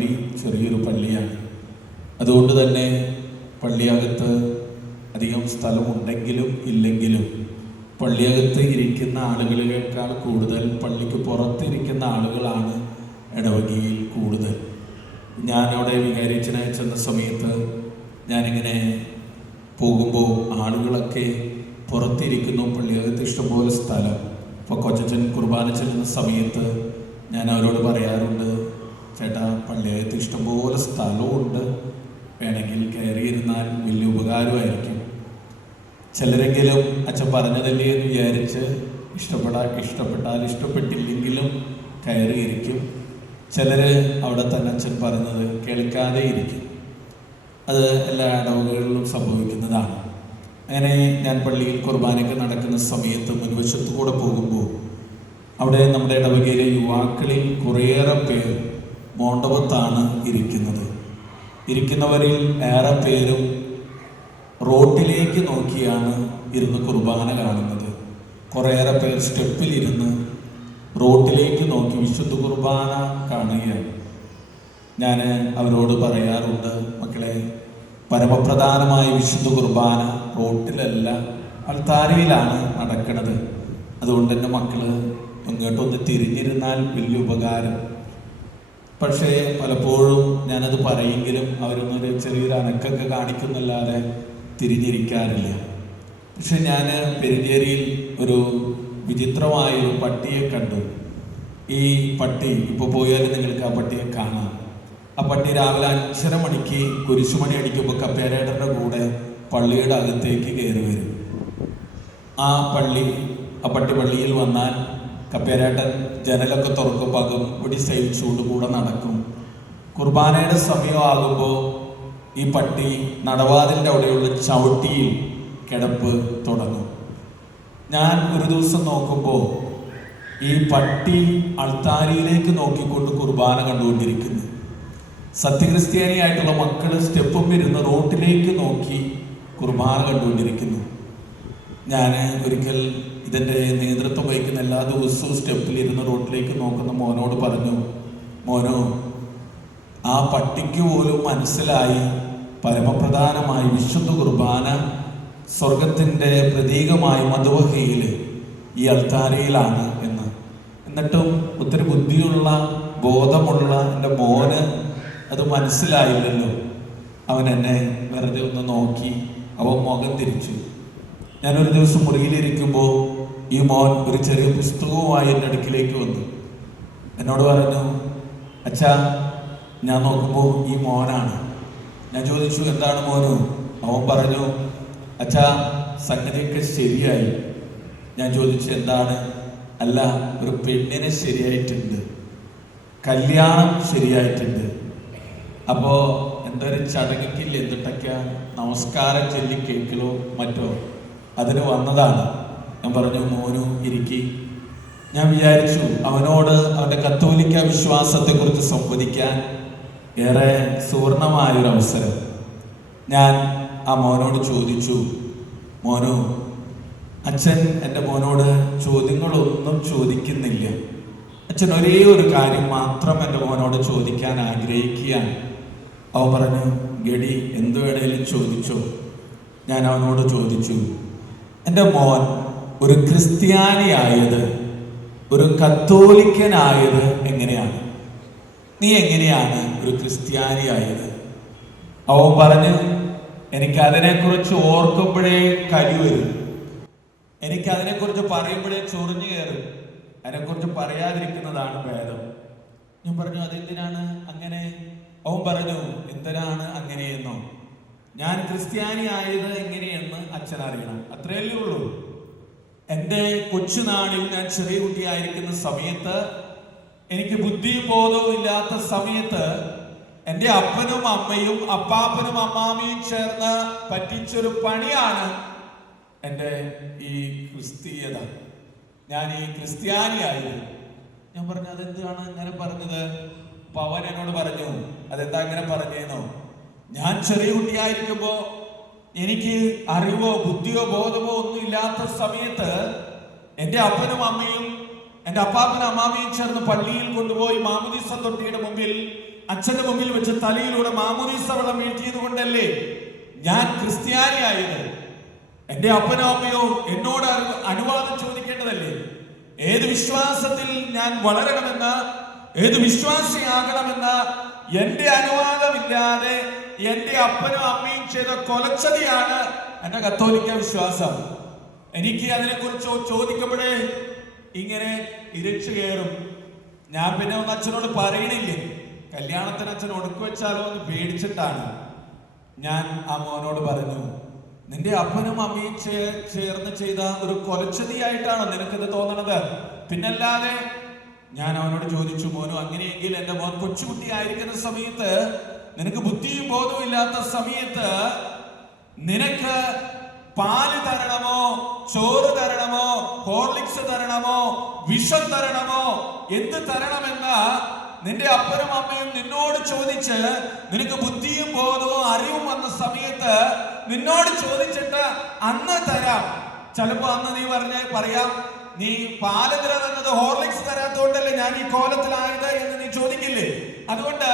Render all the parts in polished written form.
പള്ളി ചെറിയൊരു പള്ളിയാണ്. അതുകൊണ്ട് തന്നെ പള്ളിയകത്ത് അധികം സ്ഥലമുണ്ടെങ്കിലും ഇല്ലെങ്കിലും പള്ളിയകത്ത് ഇരിക്കുന്ന ആളുകളേക്കാൾ കൂടുതൽ പള്ളിക്ക് പുറത്തിരിക്കുന്ന ആളുകളാണ് ഇടവകയിൽ കൂടുതൽ. ഞാനവിടെ വികാരിച്ചനായി ചെന്ന സമയത്ത് ഞാനിങ്ങനെ പോകുമ്പോൾ ആളുകളൊക്കെ പുറത്തിരിക്കുന്നു, പള്ളിയകത്ത് ഇഷ്ടംപോലെ സ്ഥലം. ഇപ്പോൾ കൊച്ചച്ഛൻ കുർബാന ചെല്ലുന്ന സമയത്ത് ഞാൻ അവരോട് പറയാറുണ്ട്, ചേട്ടാ പള്ളിയകത്ത് ഇഷ്ടംപോലെ സ്ഥലമുണ്ട്, വേണമെങ്കിൽ കയറിയിരുന്നാൽ വലിയ ഉപകാരമായിരിക്കും. ചിലരെങ്കിലും അച്ഛൻ പറഞ്ഞതല്ലേ എന്ന് വിചാരിച്ച് ഇഷ്ടപ്പെട്ടാൽ ഇഷ്ടപ്പെട്ടില്ലെങ്കിലും കയറിയിരിക്കും. ചിലർ അവിടെ തന്നെ അച്ഛൻ പറഞ്ഞത് കേൾക്കാതെ ഇരിക്കും. അത് എല്ലാ ഇടവകളിലും സംഭവിക്കുന്നതാണ്. അങ്ങനെ ഞാൻ പള്ളിയിൽ കുർബാനയ്ക്ക് നടക്കുന്ന സമയത്ത് മുൻവശത്തു കൂടെ പോകുമ്പോൾ അവിടെ നമ്മുടെ ഇടവകയിലെ യുവാക്കളിൽ കുറേയേറെ പേർ മോണ്ടപത്താണ് ഇരിക്കുന്നത്. ഇരിക്കുന്നവരിൽ ഏറെ പേരും റോട്ടിലേക്ക് നോക്കിയാണ് ഇരുന്ന് കുർബാന കാണുന്നത്. കുറേയേറെ പേർ സ്റ്റെപ്പിലിരുന്ന് റോട്ടിലേക്ക് നോക്കി വിശുദ്ധ കുർബാന കാണുകയാണ്. ഞാൻ അവരോട് പറയാറുണ്ട്, മക്കളെ, പരമപ്രധാനമായ വിശുദ്ധ കുർബാന റോട്ടിലല്ല അൾത്താരയിലാണ് നടക്കുന്നത്. അതുകൊണ്ട് തന്നെ മക്കൾ ഇങ്ങോട്ടൊന്ന് തിരിഞ്ഞിരുന്നാൽ വലിയ ഉപകാരം. പക്ഷേ പലപ്പോഴും ഞാനത് പറയെങ്കിലും അവരൊന്നൊരു ചെറിയൊരു അനക്കൊക്കെ കാണിക്കുന്നല്ലാതെ തിരിഞ്ഞിരിക്കാറില്ല. പക്ഷെ ഞാൻ പെരിഞ്ചേരിയിൽ ഒരു വിചിത്രമായൊരു പട്ടിയെ കണ്ടു. ഈ പട്ടി ഇപ്പോൾ പോയാലും നിങ്ങൾക്ക് ആ പട്ടിയെ കാണാം. ആ പട്ടി രാവിലെ 5:30 മണിക്ക് കുരിശുമണി അടിക്കുമ്പോൾ കപ്പേരേട്ടൻ്റെ കൂടെ പള്ളിയുടെ അകത്തേക്ക് കയറി വരും. ആ പട്ടി പള്ളിയിൽ വന്നാൽ കപ്പേരേട്ടൻ ജനലൊക്കെ തുറക്കുമ്പോൾ അകംപൊടി സേവിച്ചുകൊണ്ട് കൂടെ നടക്കും. കുർബാനയുടെ സമയമാകുമ്പോൾ ഈ പട്ടി നടവാതിൻ്റെ അവിടെയുള്ള ചവിട്ടിയിൽ കിടപ്പ് തുടങ്ങും. ഞാൻ ഒരു ദിവസം നോക്കുമ്പോൾ ഈ പട്ടി അൾത്താരിയിലേക്ക് നോക്കിക്കൊണ്ട് കുർബാന കണ്ടുകൊണ്ടിരിക്കുന്നു. സത്യക്രിസ്ത്യാനിയായിട്ടുള്ള മക്കൾ സ്റ്റെപ്പും ഇരുന്ന് റോട്ടിലേക്ക് നോക്കി കുർബാന കണ്ടുകൊണ്ടിരിക്കുന്നു. ഞാൻ ഒരിക്കൽ ഇതിൻ്റെ നേതൃത്വം വഹിക്കുന്ന എല്ലാ ദിവസവും സ്റ്റെപ്പിലിരുന്ന് റോട്ടിലേക്ക് നോക്കുന്ന മോനോട് പറഞ്ഞു, മോനോ, ആ പട്ടിക്ക് പോലും മനസ്സിലായി പരമപ്രധാനമായി വിശുദ്ധ കുർബാന സ്വർഗത്തിൻ്റെ പ്രതീകമായി മധുവഹയിൽ ഈ അൾത്താരയിലാണ് എന്ന്. എന്നിട്ടും ഒത്തിരി ബുദ്ധിയുള്ള ബോധമുള്ള എൻ്റെ മോന് അത് മനസ്സിലായില്ലല്ലോ. അവൻ എന്നെ വെറുതെ ഒന്ന് നോക്കി, അവൻ മുഖം തിരിച്ചു. ഞാനൊരു ദിവസം മുറിയിലിരിക്കുമ്പോൾ ഈ മോൻ ഒരു ചെറിയ പുസ്തകവുമായി എൻ്റെ അടുക്കിലേക്ക് വന്നു. എന്നോട് പറഞ്ഞു, അച്ഛാ, ഞാൻ നോക്കുമ്പോൾ ഈ മോനാണ്. ഞാൻ ചോദിച്ചു, എന്താണ് മോനു? അവൻ പറഞ്ഞു, അച്ഛാ, സംഗതിയൊക്കെ ശരിയായി. ഞാൻ ചോദിച്ചു, എന്താണ്? അല്ല, ഒരു പെണ്ണിനെ ശരിയായിട്ടുണ്ട്, കല്യാണം ശരിയായിട്ടുണ്ട്. അപ്പോൾ എന്തൊരു ചടങ്ങിക്കില്ല, എന്തിട്ടൊക്കെ നമസ്കാരം ചൊല്ലി കേൾക്കലോ മറ്റോ അതിന് വന്നതാണ്. ഞാൻ പറഞ്ഞു, മോനു ഇരിക്കി. ഞാൻ വിചാരിച്ചു അവനോട് അവൻ്റെ കത്തോലിക്ക വിശ്വാസത്തെക്കുറിച്ച് സംവദിക്കാൻ ഏറെ സുവർണമായൊരവസരം. ഞാൻ ആ മോനോട് ചോദിച്ചു, മോനു, അച്ഛൻ എൻ്റെ മോനോട് ചോദ്യങ്ങളൊന്നും ചോദിക്കുന്നില്ല. അച്ഛൻ ഒരേ ഒരു കാര്യം മാത്രം എൻ്റെ മോനോട് ചോദിക്കാൻ ആഗ്രഹിക്കുകയാണ്. അവൻ പറഞ്ഞു, ഗഡി, എന്തു വേണേലും ചോദിച്ചോ. ഞാൻ അവനോട് ചോദിച്ചു, എൻ്റെ മോൻ ഒരു ക്രിസ്ത്യാനിയായത്, ഒരു കത്തോലിക്കനായത് എങ്ങനെയാണ്? നീ എങ്ങനെയാണ് ഒരു ക്രിസ്ത്യാനിയായത്? അവൻ പറഞ്ഞു, എനിക്കതിനെക്കുറിച്ച് ഓർക്കുമ്പോഴേ കലി വരും, എനിക്കതിനെക്കുറിച്ച് പറയുമ്പോഴേ ചൊറിഞ്ഞു കയറും, അതിനെക്കുറിച്ച് പറയാതിരിക്കുന്നതാണ് ഭേദം. ഞാൻ പറഞ്ഞു, അതെന്തിനാണ് അങ്ങനെ? അവൻ പറഞ്ഞു, എന്തിനാണ് അങ്ങനെയെന്നോ? ഞാൻ ക്രിസ്ത്യാനി ആയത് എങ്ങനെയെന്ന് അച്ഛൻ അറിയണം, അത്രയല്ലേ ഉള്ളൂ. എൻ്റെ കൊച്ചുനാളിൽ ഞാൻ ചെറിയ കുട്ടിയായിരിക്കുന്ന സമയത്ത്, എനിക്ക് ബുദ്ധിയും ബോധവും ഇല്ലാത്ത സമയത്ത്, എൻ്റെ അപ്പനും അമ്മയും അപ്പാപ്പനും അമ്മാമ്മയും ചേർന്ന് പറ്റിച്ചൊരു പണിയാണ് എൻ്റെ ഈ ക്രിസ്തീയത. ഞാൻ ഈ ക്രിസ്ത്യാനിയായത്. ഞാൻ പറഞ്ഞു, അതെന്താണ് അങ്ങനെ പറഞ്ഞത്? അപ്പൊ അവൻ എന്നോട് പറഞ്ഞു, അതെന്താ അങ്ങനെ പറഞ്ഞേന്നോ? ഞാൻ ചെറിയ കുട്ടിയായിരിക്കുമ്പോ, എനിക്ക് അറിവോ ബുദ്ധിയോ ബോധമോ ഒന്നും ഇല്ലാത്ത സമയത്ത് എൻ്റെ അപ്പനും അമ്മയും എൻ്റെ അപ്പാപ്പനും അമ്മാമ്മയും ചേർന്ന് പള്ളിയിൽ കൊണ്ടുപോയി മാമുദീസ തൊട്ടിയുടെ മുമ്പിൽ അച്ഛന്റെ മുമ്പിൽ വെച്ച് തലയിലൂടെ മാമോദീസ വെള്ളം വീഴ്ത്തിയത് കൊണ്ടല്ലേ ഞാൻ ക്രിസ്ത്യാനിയായത്? എന്റെ അപ്പനോ അമ്മയോ എന്നോട് അനുവാദം ചോദിക്കേണ്ടതല്ലേ? ഏത് വിശ്വാസത്തിൽ ഞാൻ വളരണമെന്ന്, ഏത് വിശ്വാസിയാകണമെന്ന് എന്റെ അനുവാദമില്ലാതെ എന്റെ അപ്പനും അമ്മയും ചെയ്ത കൊലച്ചതിയാണ് എന്റെ കത്തോലിക്ക വിശ്വാസം. എനിക്ക് അതിനെക്കുറിച്ച് ചോദിക്കുമ്പോഴേ ഇങ്ങനെ ഇരച്ചു കയറും. ഞാൻ പിന്നെ ഒന്ന് അച്ഛനോട് പറയണില്ലേ, കല്യാണത്തിന് അച്ഛൻ ഒടുക്കു വെച്ചാലോ എന്ന് പേടിച്ചിട്ടാണ്. ഞാൻ ആ മോനോട് പറഞ്ഞു, നിന്റെ അപ്പനും അമ്മയും ചേർന്ന് ചെയ്ത ഒരു കൊലച്ചതിയായിട്ടാണോ നിനക്കിത് തോന്നണത്? പിന്നല്ലാതെ. ഞാൻ അവനോട് ചോദിച്ചു, മോനു അങ്ങനെയെങ്കിൽ എന്റെ മോൻ കൊച്ചുകുട്ടി ആയിരിക്കുന്ന സമയത്ത്, നിനക്ക് ബുദ്ധിയും ബോധവും ഇല്ലാത്ത സമയത്ത് നിനക്ക് പാല് തരണമോ, ചോറ് തരണമോ, ഹോർലിക്സ് തരണമോ, വിഷം തരണമോ, എന്ത് തരണമെന്ന് നിന്റെ അപ്പനും അമ്മയും നിന്നോട് ചോദിച്ച്, നിനക്ക് ബുദ്ധിയും ബോധവും അറിവും വന്ന സമയത്ത് നിന്നോട് ചോദിച്ചിട്ട് അന്ന് തരാം. ചിലപ്പോ അന്ന് നീ പറയാം, നീ പാല് തന്നത് ഹോർലിക്സ് തരാത്തോണ്ടല്ലേ ഞാൻ ഈ കോലത്തിലായത് എന്ന് നീ ചോദിക്കില്ലേ? അതുകൊണ്ട്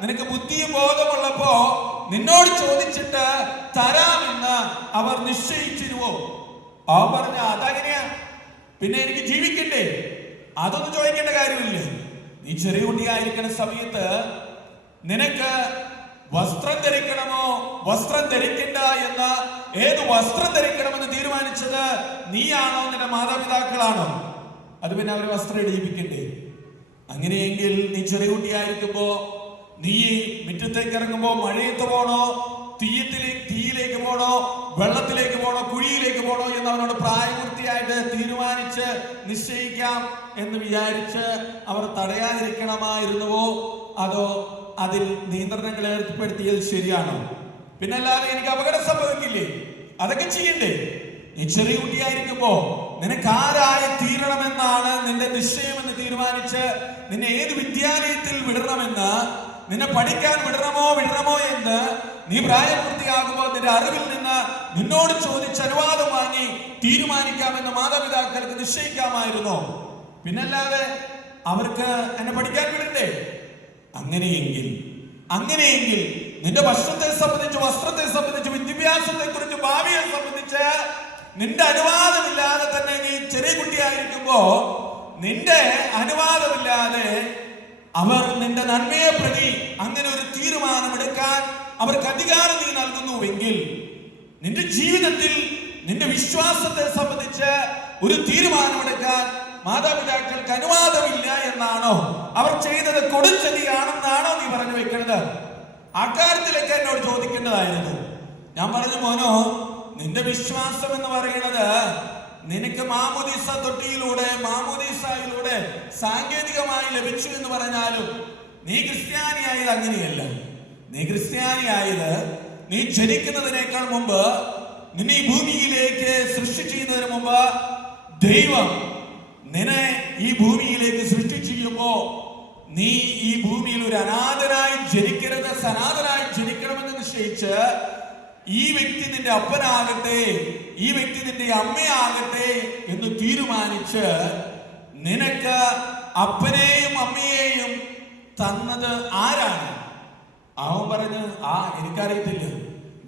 നിനക്ക് ബുദ്ധിയും ബോധമുള്ളപ്പോ നിന്നോട് ചോദിച്ചിട്ട് തരാമെന്ന് അവർ നിശ്ചയിച്ചിരുവോ? അവൻ പറഞ്ഞ അതങ്ങനെയാ, പിന്നെ എനിക്ക് ജീവിക്കണ്ടേ? അതൊന്നും ചോദിക്കേണ്ട കാര്യമില്ല. നീ ചെറിയ കുട്ടിയായിരിക്കുന്ന സമയത്ത് നിനക്ക് വസ്ത്രം ധരിക്കണമോ വസ്ത്രം ധരിക്കണ്ട എന്ന്, ഏത് വസ്ത്രം ധരിക്കണമെന്ന് തീരുമാനിച്ചത് നീയാണോ നിന്റെ മാതാപിതാക്കളാണോ? അത് പിന്നെ അവരെ വസ്ത്രം ഇടിയിപ്പിക്കണ്ടേ? അങ്ങനെയെങ്കിൽ നീ ചെറിയ കുട്ടിയായിരിക്കുമ്പോ നീ മുറ്റത്തേക്ക് ഇറങ്ങുമ്പോ മഴയത്ത് പോണോ, തീയിലേക്ക് പോണോ, വെള്ളത്തിലേക്ക് പോണോ, കുഴിയിലേക്ക് പോണോ എന്ന് അവനോട് പ്രായപൂർത്തിയായിട്ട് തീരുമാനിച്ച് നിശ്ചയിക്കാം എന്ന് വിചാരിച്ച് അവർ തടയാതിരിക്കണമായിരുന്നുവോ? അതോ അതിൽ നിയന്ത്രണങ്ങൾ ഏർപ്പെടുത്തിയത് ശരിയാണോ? പിന്നല്ലാതെ എനിക്ക് അപകടം സംഭവിക്കില്ലേ? അതൊക്കെ ചെയ്യണ്ടേ? നീ ചെറിയ കുട്ടിയായിരിക്കുമ്പോ നിനക്ക് ആരായി തീരണമെന്നാണ് നിന്റെ നിശ്ചയമെന്ന് തീരുമാനിച്ച് നിന്നെ ഏത് വിദ്യാലയത്തിൽ വിടണമെന്ന്, നിന്നെ പഠിക്കാൻ വിടണമോ എന്ന് നീ പ്രായപൂർത്തിയാകുമ്പോൾ നിന്റെ അറിവിൽ നിന്ന് നിന്നോട് ചോദിച്ച് അനുവാദം വാങ്ങി തീരുമാനിക്കാമെന്ന് മാതാപിതാക്കൾക്ക് നിശ്ചയിക്കാമായിരുന്നോ? പിന്നല്ലാതെ അവർക്ക് എന്നെ പഠിക്കാൻ വിടണ്ടേ? അങ്ങനെയെങ്കിൽ നിന്റെ ഭക്ഷണത്തെ സംബന്ധിച്ച്, വസ്ത്രത്തെ സംബന്ധിച്ച്, വിദ്യാഭ്യാസത്തെ കുറിച്ച്, ഭാവിയെ സംബന്ധിച്ച് നിന്റെ അനുവാദമില്ലാതെ തന്നെ നീ ചെറിയ കുട്ടിയായിരിക്കുമ്പോ നിന്റെ അനുവാദമില്ലാതെ അവർ നിന്റെ നന്മയെ പ്രതി അങ്ങനെ ഒരു തീരുമാനമെടുക്കാൻ അവർക്ക് അധികാരം നീ നൽകുന്നുവെങ്കിൽ, നിന്റെ ജീവിതത്തിൽ നിന്റെ വിശ്വാസത്തെ സംബന്ധിച്ച് ഒരു തീരുമാനമെടുക്കാൻ മാതാപിതാക്കൾക്ക് അനുവാദമില്ല എന്നാണോ, അവർ ചെയ്തത് കൊടുച്ചതിയാണെന്നാണോ നീ പറഞ്ഞു വെക്കുന്നത്? അക്കാര്യത്തിലേക്ക് എന്നോട് ചോദിക്കേണ്ടതായിരുന്നു. ഞാൻ പറഞ്ഞു, മോനോ, നിന്റെ വിശ്വാസം എന്ന് പറയുന്നത് നിനക്ക് മാമോദീസ തൊട്ടിയിലൂടെ, മാമോദീസയിലൂടെ സാങ്കേതികമായി ലഭിച്ചു എന്ന് പറഞ്ഞാലും നീ ക്രിസ്ത്യാനിയായത് അങ്ങനെയല്ല. നീ ക്രിസ്ത്യാനിയായത് നീ ജനിക്കുന്നതിനേക്കാൾ മുമ്പ്, നിന്നെ ഈ ഭൂമിയിലേക്ക് സൃഷ്ടി ചെയ്യുന്നതിന് മുമ്പ് ദൈവം നിന്നെ ഈ ഭൂമിയിലേക്ക് സൃഷ്ടി ചെയ്യുമ്പോ നീ ഈ ഭൂമിയിൽ ഒരു അനാഥനായി ജനിക്കരുത്, സനാതനായി ജനിക്കണമെന്ന് നിശ്ചയിച്ച് ഈ വ്യക്തി നിന്റെ അപ്പനാകട്ടെ, ഈ വ്യക്തി നിന്റെ അമ്മയാകട്ടെ എന്ന് തീരുമാനിച്ച് നിനക്ക് അപ്പനെയും അമ്മയെയും തന്നത് ആരാണ്? അവൻ പറഞ്ഞ്, എനിക്കറിയത്തില്ല.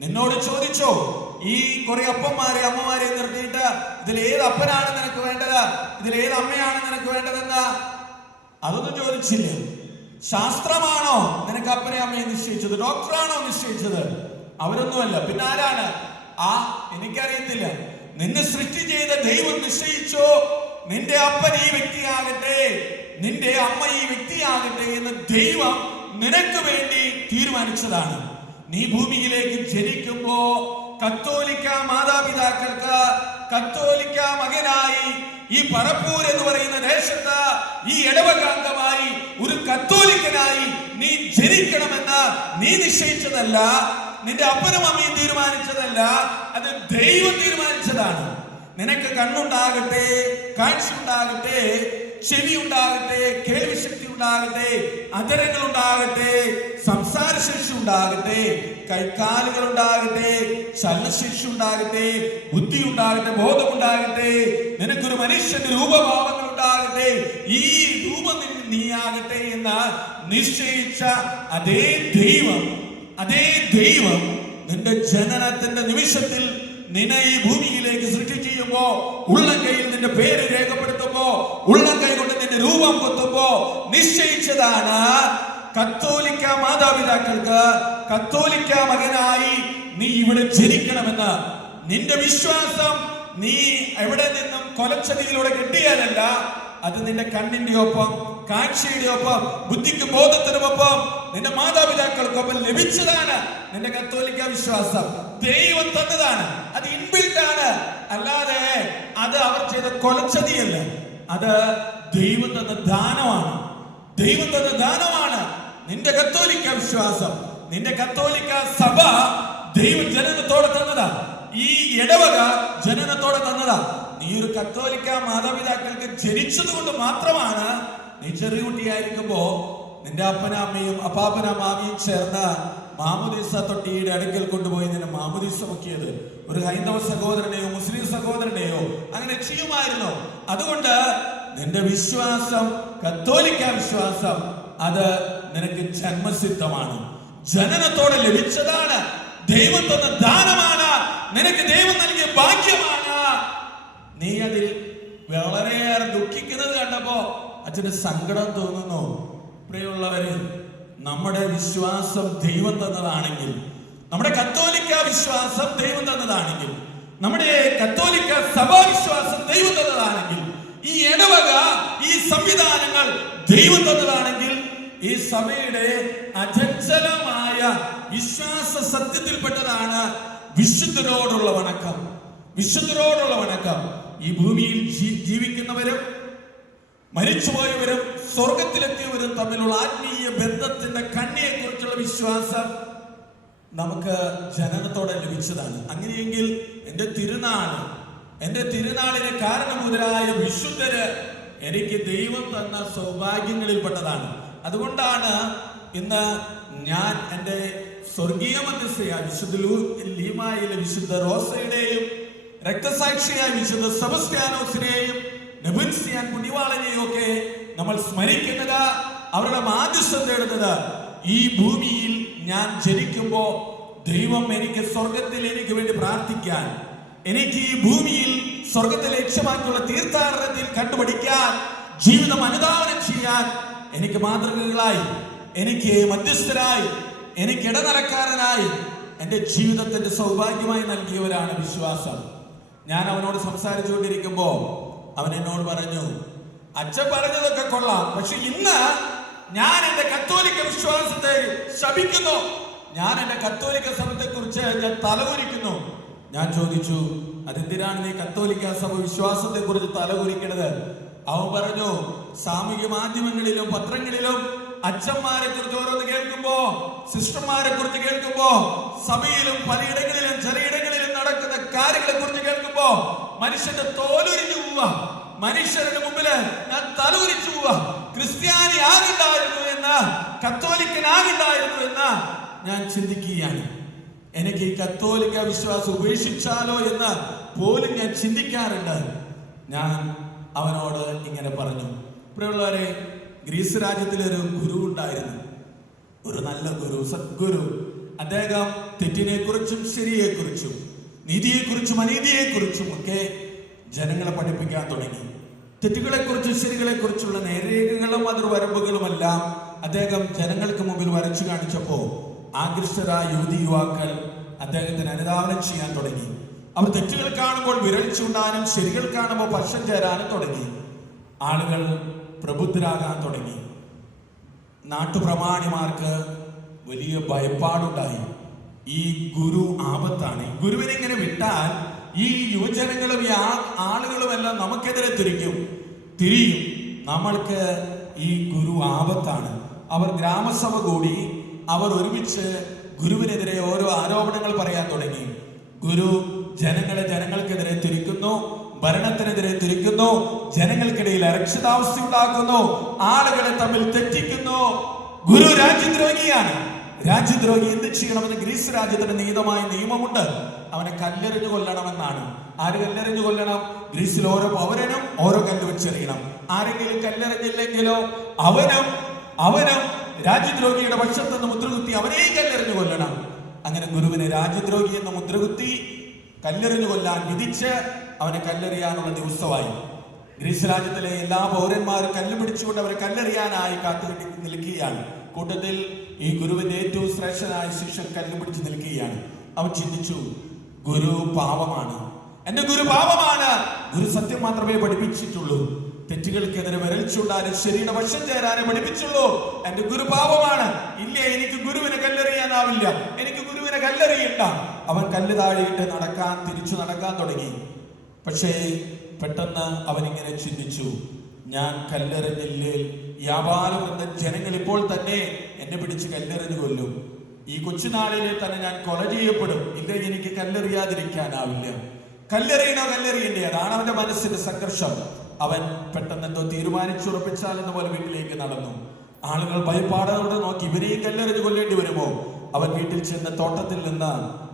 നിന്നോട് ചോദിച്ചോ? ഈ കുറെ അപ്പന്മാരെ അമ്മമാരെ നിർത്തിയിട്ട് ഇതിൽ ഏത് അപ്പനാണ് നിനക്ക് വേണ്ടത്, ഇതിൽ ഏത് അമ്മയാണ് നിനക്ക് വേണ്ടതെന്ന് അതൊന്നും ചോദിച്ചില്ല. ശാസ്ത്രമാണോ നിനക്ക് അപ്പനെ അമ്മയെ നിശ്ചയിച്ചത്? ഡോക്ടറാണോ നിശ്ചയിച്ചത്? അവരൊന്നുമല്ല. പിന്നെ ആരാണ്? എനിക്കറിയത്തില്ല. നിന്നെ സൃഷ്ടി ചെയ്ത ദൈവം നിശ്ചയിച്ചോ നിന്റെ അപ്പൻ ഈ വ്യക്തിയാകട്ടെ, നിന്റെ അമ്മ ഈ വ്യക്തിയാകട്ടെ എന്ന് ദൈവം നിനക്ക് വേണ്ടി തീരുമാനിച്ചതാണ്. നീ ഭൂമിയിലേക്ക് ജനിക്കുമ്പോ കത്തോലിക്ക മാതാപിതാക്കൾക്ക്, കത്തോലിക്ക മകനായി ഈ പറപ്പൂർ എന്ന് പറയുന്ന ദേശത്ത് ഈ ഇടവകാംഗമായി ഒരു കത്തോലിക്കനായി നീ ജനിക്കണമെന്ന് നീ നിശ്ചയിച്ചതല്ല, നിന്റെ അപ്പനും അമ്മയും തീരുമാനിച്ചതല്ല, അത് ദൈവം തീരുമാനിച്ചതാണ്. നിനക്ക് കണ്ണുണ്ടാകട്ടെ, കാഴ്ച ഉണ്ടാകട്ടെ, ചെവി ഉണ്ടാകട്ടെ, കേൾവി ശക്തി ഉണ്ടാകട്ടെ, അധരങ്ങൾ ഉണ്ടാകട്ടെ, സംസാരശേഷി ഉണ്ടാകട്ടെ, കൈക്കാലുകൾ ഉണ്ടാകട്ടെ, ചലനശേഷി ഉണ്ടാകട്ടെ, ബുദ്ധി ഉണ്ടാകട്ടെ, ബോധമുണ്ടാകട്ടെ, നിനക്കൊരു മനുഷ്യന്റെ രൂപഭാവങ്ങൾ ഉണ്ടാകട്ടെ, നീയാകട്ടെ, ഈ രൂപം നീയാകട്ടെ എന്ന് നിശ്ചയിച്ച അതേ ദൈവം നിന്റെ ജനനത്തിന്റെ നിമിഷത്തിൽ നിന്നെ ഈ ഭൂമിയിലേക്ക് സൃഷ്ടി ചെയ്യുമ്പോ, ഉള്ളം കൈയിൽ നിന്റെ പേര് രേഖപ്പെടുത്തുമ്പോ, ഉള്ളം കൈ കൊണ്ട് നിന്റെ രൂപം കൊത്തുമ്പോ നിശ്ചയിച്ചതാണ് കത്തോലിക്ക മാതാപിതാക്കൾക്ക് കത്തോലിക്ക മകനായി നീ ഇവിടെ ജനിക്കണമെന്ന്. നിന്റെ വിശ്വാസം നീ എവിടെ നിന്നും കൊലച്ചതിയിലൂടെ കിട്ടിയാലല്ല, അത് നിന്റെ കണ്ണിന്റെ ഒപ്പം, കാഴ്ചയുടെ ഒപ്പം, ബുദ്ധിക്കും ബോധത്തിനുമൊപ്പം നിന്റെ മാതാപിതാക്കൾക്കൊപ്പം ലഭിച്ചതാണ് നിന്റെ കത്തോലിക്ക വിശ്വാസം. ദൈവം തന്നതാണ്, അത് ഇൻബിൽറ്റ് ആണ്. അല്ലാതെ അത് അവർ ചെയ്ത കൊലച്ചതിയല്ല, അത് ദൈവം തന്ന ദാനമാണ്. ദൈവം തന്ന ദാനമാണ് നിന്റെ കത്തോലിക്ക വിശ്വാസം. നിന്റെ കത്തോലിക്ക സഭ ദൈവം ജനനത്തോടെ തന്നതാ, ഈ ഇടവക ജനനത്തോടെ തന്നതാ. നീ ഒരു കത്തോലിക്ക മാതാപിതാക്കൾക്ക് ജനിച്ചത് കൊണ്ട് മാത്രമാണ് നീ ചെറിയ കുട്ടിയായിരിക്കുമ്പോ നിന്റെ അപ്പനമ്മയും അപ്പാപ്പനമ്മാമിയും ചേർന്ന് മാമുദീസ തൊട്ടിയുടെ അടുക്കൽ കൊണ്ടുപോയി നിന്നെ മാമുദീസ മുക്കിയത്. ഒരു ഹൈന്ദവ സഹോദരനെയോ മുസ്ലിം സഹോദരനെയോ അങ്ങനെ ചെയ്യുമായിരുന്നു. അതുകൊണ്ട് നിന്റെ വിശ്വാസം, കത്തോലിക്ക വിശ്വാസം, അത് നിനക്ക് ജന്മസിദ്ധമാണ്, ജനനത്തോടെ ലഭിച്ചതാണ്, ദൈവം തന്ന ദാനമാണ്, നിനക്ക് ദൈവം നൽകിയ ഭാഗ്യമാണ്. നീ അതിൽ വളരെയേറെ ദുഃഖിക്കുന്നത് കണ്ടപ്പോ അച്ഛന് സങ്കടം തോന്നുന്നു. പ്രിയമുള്ളവര്, നമ്മുടെ വിശ്വാസം ദൈവം തന്നതാണെങ്കിൽ, നമ്മുടെ കത്തോലിക്ക വിശ്വാസം ദൈവം തന്നതാണെങ്കിൽ, നമ്മുടെ കത്തോലിക്ക സഭാ വിശ്വാസം ദൈവം തന്നതാണെങ്കിൽ, ഈ ഇടവക, ഈ സംവിധാനങ്ങൾ ദൈവം തന്നതാണെങ്കിൽ, ഈ സഭയുടെ അചഞ്ചലമായ വിശ്വാസ സത്യത്തിൽപ്പെട്ടതാണ് വിശുദ്ധരോടുള്ള വണക്കം. വിശുദ്ധരോടുള്ള വണക്കം. ഈ ഭൂമിയിൽ ജീവിക്കുന്നവരും മരിച്ചുപോയവരും സ്വർഗത്തിലെത്തിയവരും തമ്മിലുള്ള ആത്മീയ ബന്ധത്തിന്റെ കണ്ണിയെ കുറിച്ചുള്ള വിശ്വാസം നമുക്ക് ജനനത്തോടെ ലഭിച്ചതാണ്. അങ്ങനെയെങ്കിൽ എൻ്റെ തിരുനാളിന് കാരണമുതലായ വിശുദ്ധര് എനിക്ക് ദൈവം തന്ന സൗഭാഗ്യങ്ങളിൽപ്പെട്ടതാണ്. അതുകൊണ്ടാണ് ഇന്ന് ഞാൻ എൻ്റെ സ്വർഗീയ മധ്യസ്ഥയായ വിശുദ്ധ ലീമായിലെ വിശുദ്ധ റോസയുടെയും രക്തസാക്ഷിയായ വിശുദ്ധ സെബസ്ത്യാനോസിനെയും നെബുൻസിയാൻ പുണ്യവാളനെയും ഒക്കെ നമ്മൾ സ്മരിക്കുന്നത്, അവരുടെ മാധ്യസ്ഥം തേടുന്നത്. ഈ ഭൂമിയിൽ ഞാൻ ജനിക്കുമ്പോ ദൈവം എനിക്ക് സ്വർഗത്തിൽ എനിക്ക് വേണ്ടി പ്രാർത്ഥിക്കാൻ, എനിക്ക് ഈ ഭൂമിയിൽ സ്വർഗത്തെ ലക്ഷ്യമാക്കിയുള്ള തീർത്ഥാടനത്തിൽ കണ്ടുപിടിക്കാൻ, ജീവിതം അനുധാവനം ചെയ്യാൻ എനിക്ക് മാതൃകകളായി, എനിക്ക് മധ്യസ്ഥരായി, എനിക്ക് ഇടനിലക്കാരനായി എൻ്റെ ജീവിതത്തിന്റെ സൗഭാഗ്യമായി നൽകിയവരാണ് വിശ്വാസം. ഞാൻ അവനോട് സംസാരിച്ചുകൊണ്ടിരിക്കുമ്പോ അവൻ എന്നോട് പറഞ്ഞു, അച്ഛൻ പറഞ്ഞതൊക്കെ കൊള്ളാം, പക്ഷെ ഇന്ന് ഞാൻ എൻ്റെ കത്തോലിക്ക വിശ്വാസത്തെ ശപിക്കുന്നു, ഞാൻ എൻ്റെ കത്തോലിക്ക സഭത്തെ കുറിച്ച് ഞാൻ തലകുനിക്കുന്നു. ഞാൻ ചോദിച്ചു, അതെന്തിനാണ് നീ കത്തോലിക്ക സഭ വിശ്വാസത്തെ കുറിച്ച് തലകുനിക്കുന്നത്? അവൻ പറഞ്ഞു, സാമൂഹ്യ മാധ്യമങ്ങളിലും പത്രങ്ങളിലും അച്ഛന്മാരെ കുറിച്ച് ഓരോന്ന് കേൾക്കുമ്പോ, സിസ്റ്റർമാരെ കുറിച്ച് കേൾക്കുമ്പോ, സഭയിലും പലയിടങ്ങളിലും ചിലയിടങ്ങളിലും നടക്കുന്ന കാര്യങ്ങളെ കുറിച്ച് കേൾക്കുമ്പോ മനുഷ്യന്റെ തോലുരിഞ്ഞു പോവുക, മനുഷ്യരുടെ മുമ്പില് ഞാൻ തലകുനിച്ചു പോവുക. ക്രിസ്ത്യാനി ആകില്ലായിരുന്നു എന്ന്, കത്തോലിക്കനാകില്ലായിരുന്നു എന്ന് ഞാൻ ചിന്തിക്കുകയാണ്. എനിക്ക് ഈ കത്തോലിക്ക വിശ്വാസം ഉപേക്ഷിച്ചാലോ എന്ന് പോലും ഞാൻ ചിന്തിക്കാറുണ്ട്. ഞാൻ അവനോട് ഇങ്ങനെ പറഞ്ഞു. പ്രിയമുള്ളവരെ, ഗ്രീസ് രാജ്യത്തിലൊരു ഗുരു ഉണ്ടായിരുന്നു, ഒരു നല്ല ഗുരു, സദ്ഗുരു. അദ്ദേഹം തെറ്റിനെ കുറിച്ചും ശരിയെക്കുറിച്ചും നീതിയെക്കുറിച്ചും അനീതിയെക്കുറിച്ചും ഒക്കെ ജനങ്ങളെ പഠിപ്പിക്കാൻ തുടങ്ങി. തെറ്റുകളെക്കുറിച്ചും ശരികളെക്കുറിച്ചുള്ള നേരേഖകളും അതിർവരമ്പുകളുമെല്ലാം അദ്ദേഹം ജനങ്ങൾക്ക് മുമ്പിൽ വരച്ചു കാണിച്ചപ്പോൾ ആകൃഷ്ടരായ യുവതിയുവാക്കൾ അദ്ദേഹത്തിന് അനുധാവനം ചെയ്യാൻ തുടങ്ങി. അവർ തെറ്റുകൾ കാണുമ്പോൾ വിരൽ ചൂണ്ടാനും ശരികൾ കാണുമ്പോൾ പക്ഷം ചേരാനും തുടങ്ങി. ആളുകൾ പ്രബുദ്ധരാകാൻ തുടങ്ങി. നാട്ടുപ്രമാണിമാർക്ക് വലിയ ഭയപ്പാടുണ്ടായി. ഈ ഗുരു ആപത്താണ്, ഗുരുവിനെ ഇങ്ങനെ വിട്ടാൽ ഈ യുവജനങ്ങളും ഈ ആളുകളും എല്ലാം നമുക്കെതിരെ തിരിയും, നമ്മൾക്ക് ഈ ഗുരു ആപത്താണ്. അവർ ഗ്രാമസഭ കൂടി അവർ ഒരുമിച്ച് ഗുരുവിനെതിരെ ഓരോ ആരോപണങ്ങൾ പറയാൻ തുടങ്ങി. ഗുരു ജനങ്ങൾക്കെതിരെ തിരിക്കുന്നു, ഭരണത്തിനെതിരെ തിരിക്കുന്നു, ജനങ്ങൾക്കിടയിൽ അരക്ഷിതാവസ്ഥ ഉണ്ടാക്കുന്നു, ആളുകളെ തമ്മിൽ തെറ്റിക്കുന്നു. ഗുരു രാജ്യദ്രോഹിയാണ്. രാജ്യദ്രോഹി എന്ത് ചെയ്യണമെന്ന് ഗ്രീസ് രാജ്യത്തിന് നിയതമായ നിയമമുണ്ട്. അവനെ കല്ലെറിഞ്ഞു കൊല്ലണമെന്നാണ്. ആര് കല്ലെറിഞ്ഞു കൊല്ലണം? ഗ്രീസിൽ ഓരോ പൗരനും ഓരോ കല്ല് വെച്ചെറിയണം. ആരെങ്കിലും കല്ലെറിഞ്ഞില്ലെങ്കിലോ അവനും രാജ്യദ്രോഹിയുടെ പക്ഷത്തുനിന്ന് മുദ്രകുത്തി അവനെയും കല്ലെറിഞ്ഞു കൊല്ലണം. അങ്ങനെ ഗുരുവിനെ രാജ്യദ്രോഹി എന്ന മുദ്രകുത്തി കല്ലെറിഞ്ഞു കൊല്ലാൻ വിധിച്ച് അവനെ കല്ലെറിയാനുള്ള ദിവസമായി. ഗ്രീസ് രാജ്യത്തിലെ എല്ലാ പൗരന്മാരും കല്ല് പിടിച്ചുകൊണ്ട് അവരെ കല്ലെറിയാനായി കാത്തുകെട്ടി നിൽക്കുകയാണ്. കൂട്ടത്തിൽ ഈ ഗുരുവിന്റെ ഏറ്റവും ശ്രേഷ്ഠനായ ശിഷ്യൻ കല്ല് പിടിച്ച് നിൽക്കുകയാണ്. അവൻ ചിന്തിച്ചു, ഗുരു പാപമാണ്, എന്റെ ഗുരു പാപമാണ്. ഗുരു സത്യം മാത്രമേ പഠിപ്പിച്ചിട്ടുള്ളൂ. തെറ്റുകൾക്കെതിരെ വിരൽ ചൂണ്ടാനും ശരിയുടെ വശം ചേരാനും പഠിപ്പിച്ചുള്ളൂ. എന്റെ ഗുരു പാപമാണ്. ഇല്ല, എനിക്ക് ഗുരുവിനെ കല്ലെറിയാനാവില്ല, എനിക്ക് ഗുരുവിനെ കല്ലെറിയണ്ട. അവൻ കല്ല് താഴെയിട്ട് തിരിച്ചു നടക്കാൻ തുടങ്ങി. പക്ഷേ പെട്ടെന്ന് അവനിങ്ങനെ ചിന്തിച്ചു, ഞാൻ കല്ലെറിഞ്ഞില്ലേ, വ്യാപാരവൃന്ദ ജനങ്ങൾ ഇപ്പോൾ തന്നെ എന്നെ പിടിച്ച് കല്ലെറിഞ്ഞു കൊല്ലും. ഈ കൊച്ചുനാളിലെ തന്നെ ഞാൻ കൊല ചെയ്യപ്പെടും. ഇല്ല, എനിക്ക് കല്ലെറിയാതിരിക്കാനാവില്ല. കല്ലെറിയണ്ടേ? അതാണ് അവന്റെ മനസ്സിന്റെ സംഘർഷം. അവൻ പെട്ടെന്ന് എന്തോ തീരുമാനിച്ചുറപ്പിച്ചാലെന്ന പോലെ വീട്ടിലേക്ക് നടന്നു. ആളുകൾ ഭയപ്പാടോടെ നോക്കി, ഇവരെയും കല്ലെറിഞ്ഞു കൊല്ലേണ്ടി വരുമോ? അവൻ വീട്ടിൽ ചെന്ന് തോട്ടത്തിൽ നിന്ന്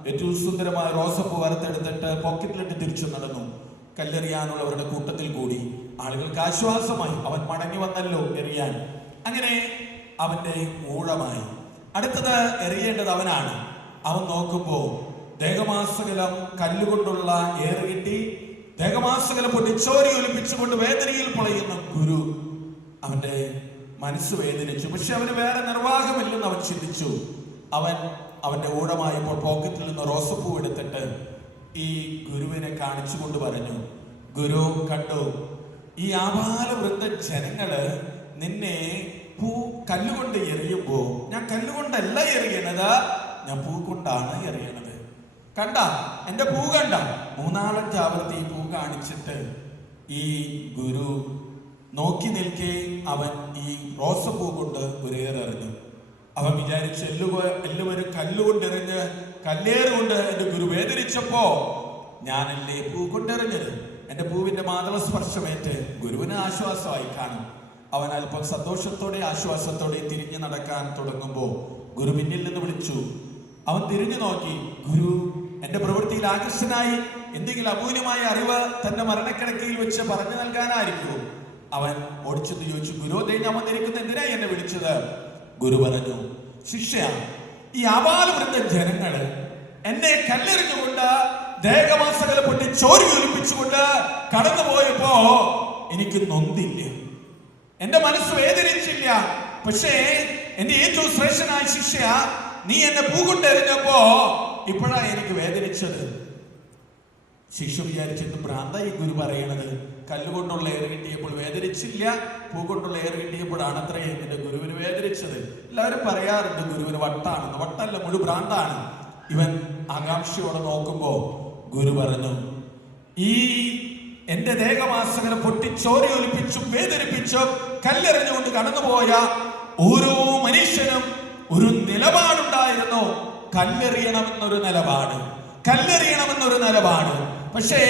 ഏറ്റവും സുന്ദരമായ റോസപ്പൂ വറുത്തെടുത്തിട്ട് പോക്കറ്റിലിട്ട് തിരിച്ചു നടന്നു. കല്ലെറിയാനുള്ളവരുടെ കൂട്ടത്തിൽ കൂടി. ആളുകൾക്ക് ആശ്വാസമായി, അവൻ മടങ്ങി വന്നല്ലോ എറിയാൻ. അങ്ങനെ അവന്റെ ഊഴമായി. അടുത്തത് എറിയേണ്ടത് അവനാണ്. അവൻ നോക്കുമ്പോ ദേഹമാസകലം കല്ലുകൊണ്ടുള്ള ഏറ് കിട്ടി. ദേഹമാസകലം പൊട്ടിച്ചോരി ഒലിപ്പിച്ചുകൊണ്ട് വേദനയിൽ പൊളയുന്ന ഗുരു. അവന്റെ മനസ്സ് വേദനിച്ചു. പക്ഷെ അവന് വേറെ നിർവാഹമില്ലെന്ന് അവൻ ചിന്തിച്ചു. അവന്റെ ഊഴമായപ്പോൾ പോക്കറ്റിൽ നിന്ന് റോസപ്പൂ എടുത്തിട്ട് ഈ ഗുരുവിനെ കാണിച്ചുകൊണ്ട് പറഞ്ഞു, ഗുരു കണ്ടു, ഈ ആബാലവൃന്ദ ജനങ്ങള് നിന്നെ കല്ലുകൊണ്ട് എറിയുമ്പോ ഞാൻ കല്ലുകൊണ്ടല്ല എറിയണത്, ഞാൻ പൂ കൊണ്ടാണ് എറിയണത്. കണ്ട, എന്റെ പൂ കണ്ട. മൂന്നാമത്തെ ആവർത്തി പൂ കാണിച്ചിട്ട് ഈ ഗുരു നോക്കി നിൽക്കെ അവൻ ഈ റോസപ്പൂ കൊണ്ട് ഒരു ഏറെറിഞ്ഞു. അവൻ വിചാരിച്ച് എല്ലാവരും കല്ലുകൊണ്ടെറിഞ്ഞ് കല്ലേറുകൊണ്ട് എന്റെ ഗുരു വേദനിച്ചപ്പോ ഞാനല്ലേ പൂ കൊണ്ടെറിഞ്ഞത്. എന്റെ പൂവിന്റെ മാധവ സ്പർശമേറ്റ് ഗുരുവിന് ആശ്വാസമായി കാണും. അവൻ അല്പം സന്തോഷത്തോടെ ആശ്വാസത്തോടെ തിരിഞ്ഞു നടക്കാൻ തുടങ്ങുമ്പോ ഗുരു പിന്നിൽ നിന്ന് വിളിച്ചു. അവൻ തിരിഞ്ഞു നോക്കി. ഗുരു എന്റെ പ്രവൃത്തിയിൽ ആകർഷനായി എന്തെങ്കിലും അമൂല്യമായ അറിവ് തന്റെ മരണക്കിടക്കയിൽ വെച്ച് പറഞ്ഞു നൽകാനായിരിക്കും. അവൻ ഓടിച്ചെന്ന് ചോദിച്ചു, ഗുരു ദേ ഞാൻ വന്നിരിക്കുന്ന എന്തിനാ എന്നെ വിളിച്ചത്? ഗുരു പറഞ്ഞു, ശിഷ്യ, ഈ ആബാലവൃന്ദ ജനങ്ങള് എന്നെ കല്ലെറിഞ്ഞുകൊണ്ട് ദേഹമാസകല പൊട്ടി ചോരി ഒലിപ്പിച്ചുകൊണ്ട് കടന്നുപോയപ്പോ എനിക്ക് നൊന്തില്ല, എന്റെ മനസ്സ് വേദനിച്ചില്ല. പക്ഷേ എന്റെ ഏറ്റവും ശ്രേഷ്ഠനായ ശിഷ്യ, നീ എന്നെ പൂ കൊണ്ടെറിഞ്ഞപ്പോ ഇപ്പോഴാ എനിക്ക് വേദനിച്ചത്. ശിഷ്യ വിചാരിച്ചെന്ന് ഭ്രാന്തായി ഗുരു പറയണത്. കല്ലുകൊണ്ടുള്ള ഏറ് കിട്ടിയപ്പോൾ വേദനിച്ചില്ല, പൂ കൊണ്ടുള്ള ഏറ് കിട്ടിയപ്പോഴാണ് അത്രേ എന്റെ ഗുരുവിന് വേദനിച്ചത്. എല്ലാവരും പറയാറുണ്ട് ഗുരുവിന് വട്ടാണെന്ന്. വട്ടല്ല, മുഴു ഭ്രാന്താണ്. ഇവൻ ആകാംക്ഷയോടെ നോക്കുമ്പോ ഗുരു പറഞ്ഞു, ഈ എന്റെ ദേഹമാസകലം പൊട്ടിച്ചോരി ഒലിപ്പിച്ചും വേദനിപ്പിച്ചും കല്ലെറിഞ്ഞുകൊണ്ട് കടന്നുപോയ ഓരോ മനുഷ്യനും ഒരു നിലപാടുണ്ടായിരുന്നു. കല്ലെറിയണമെന്നൊരു നിലപാട്. പക്ഷേ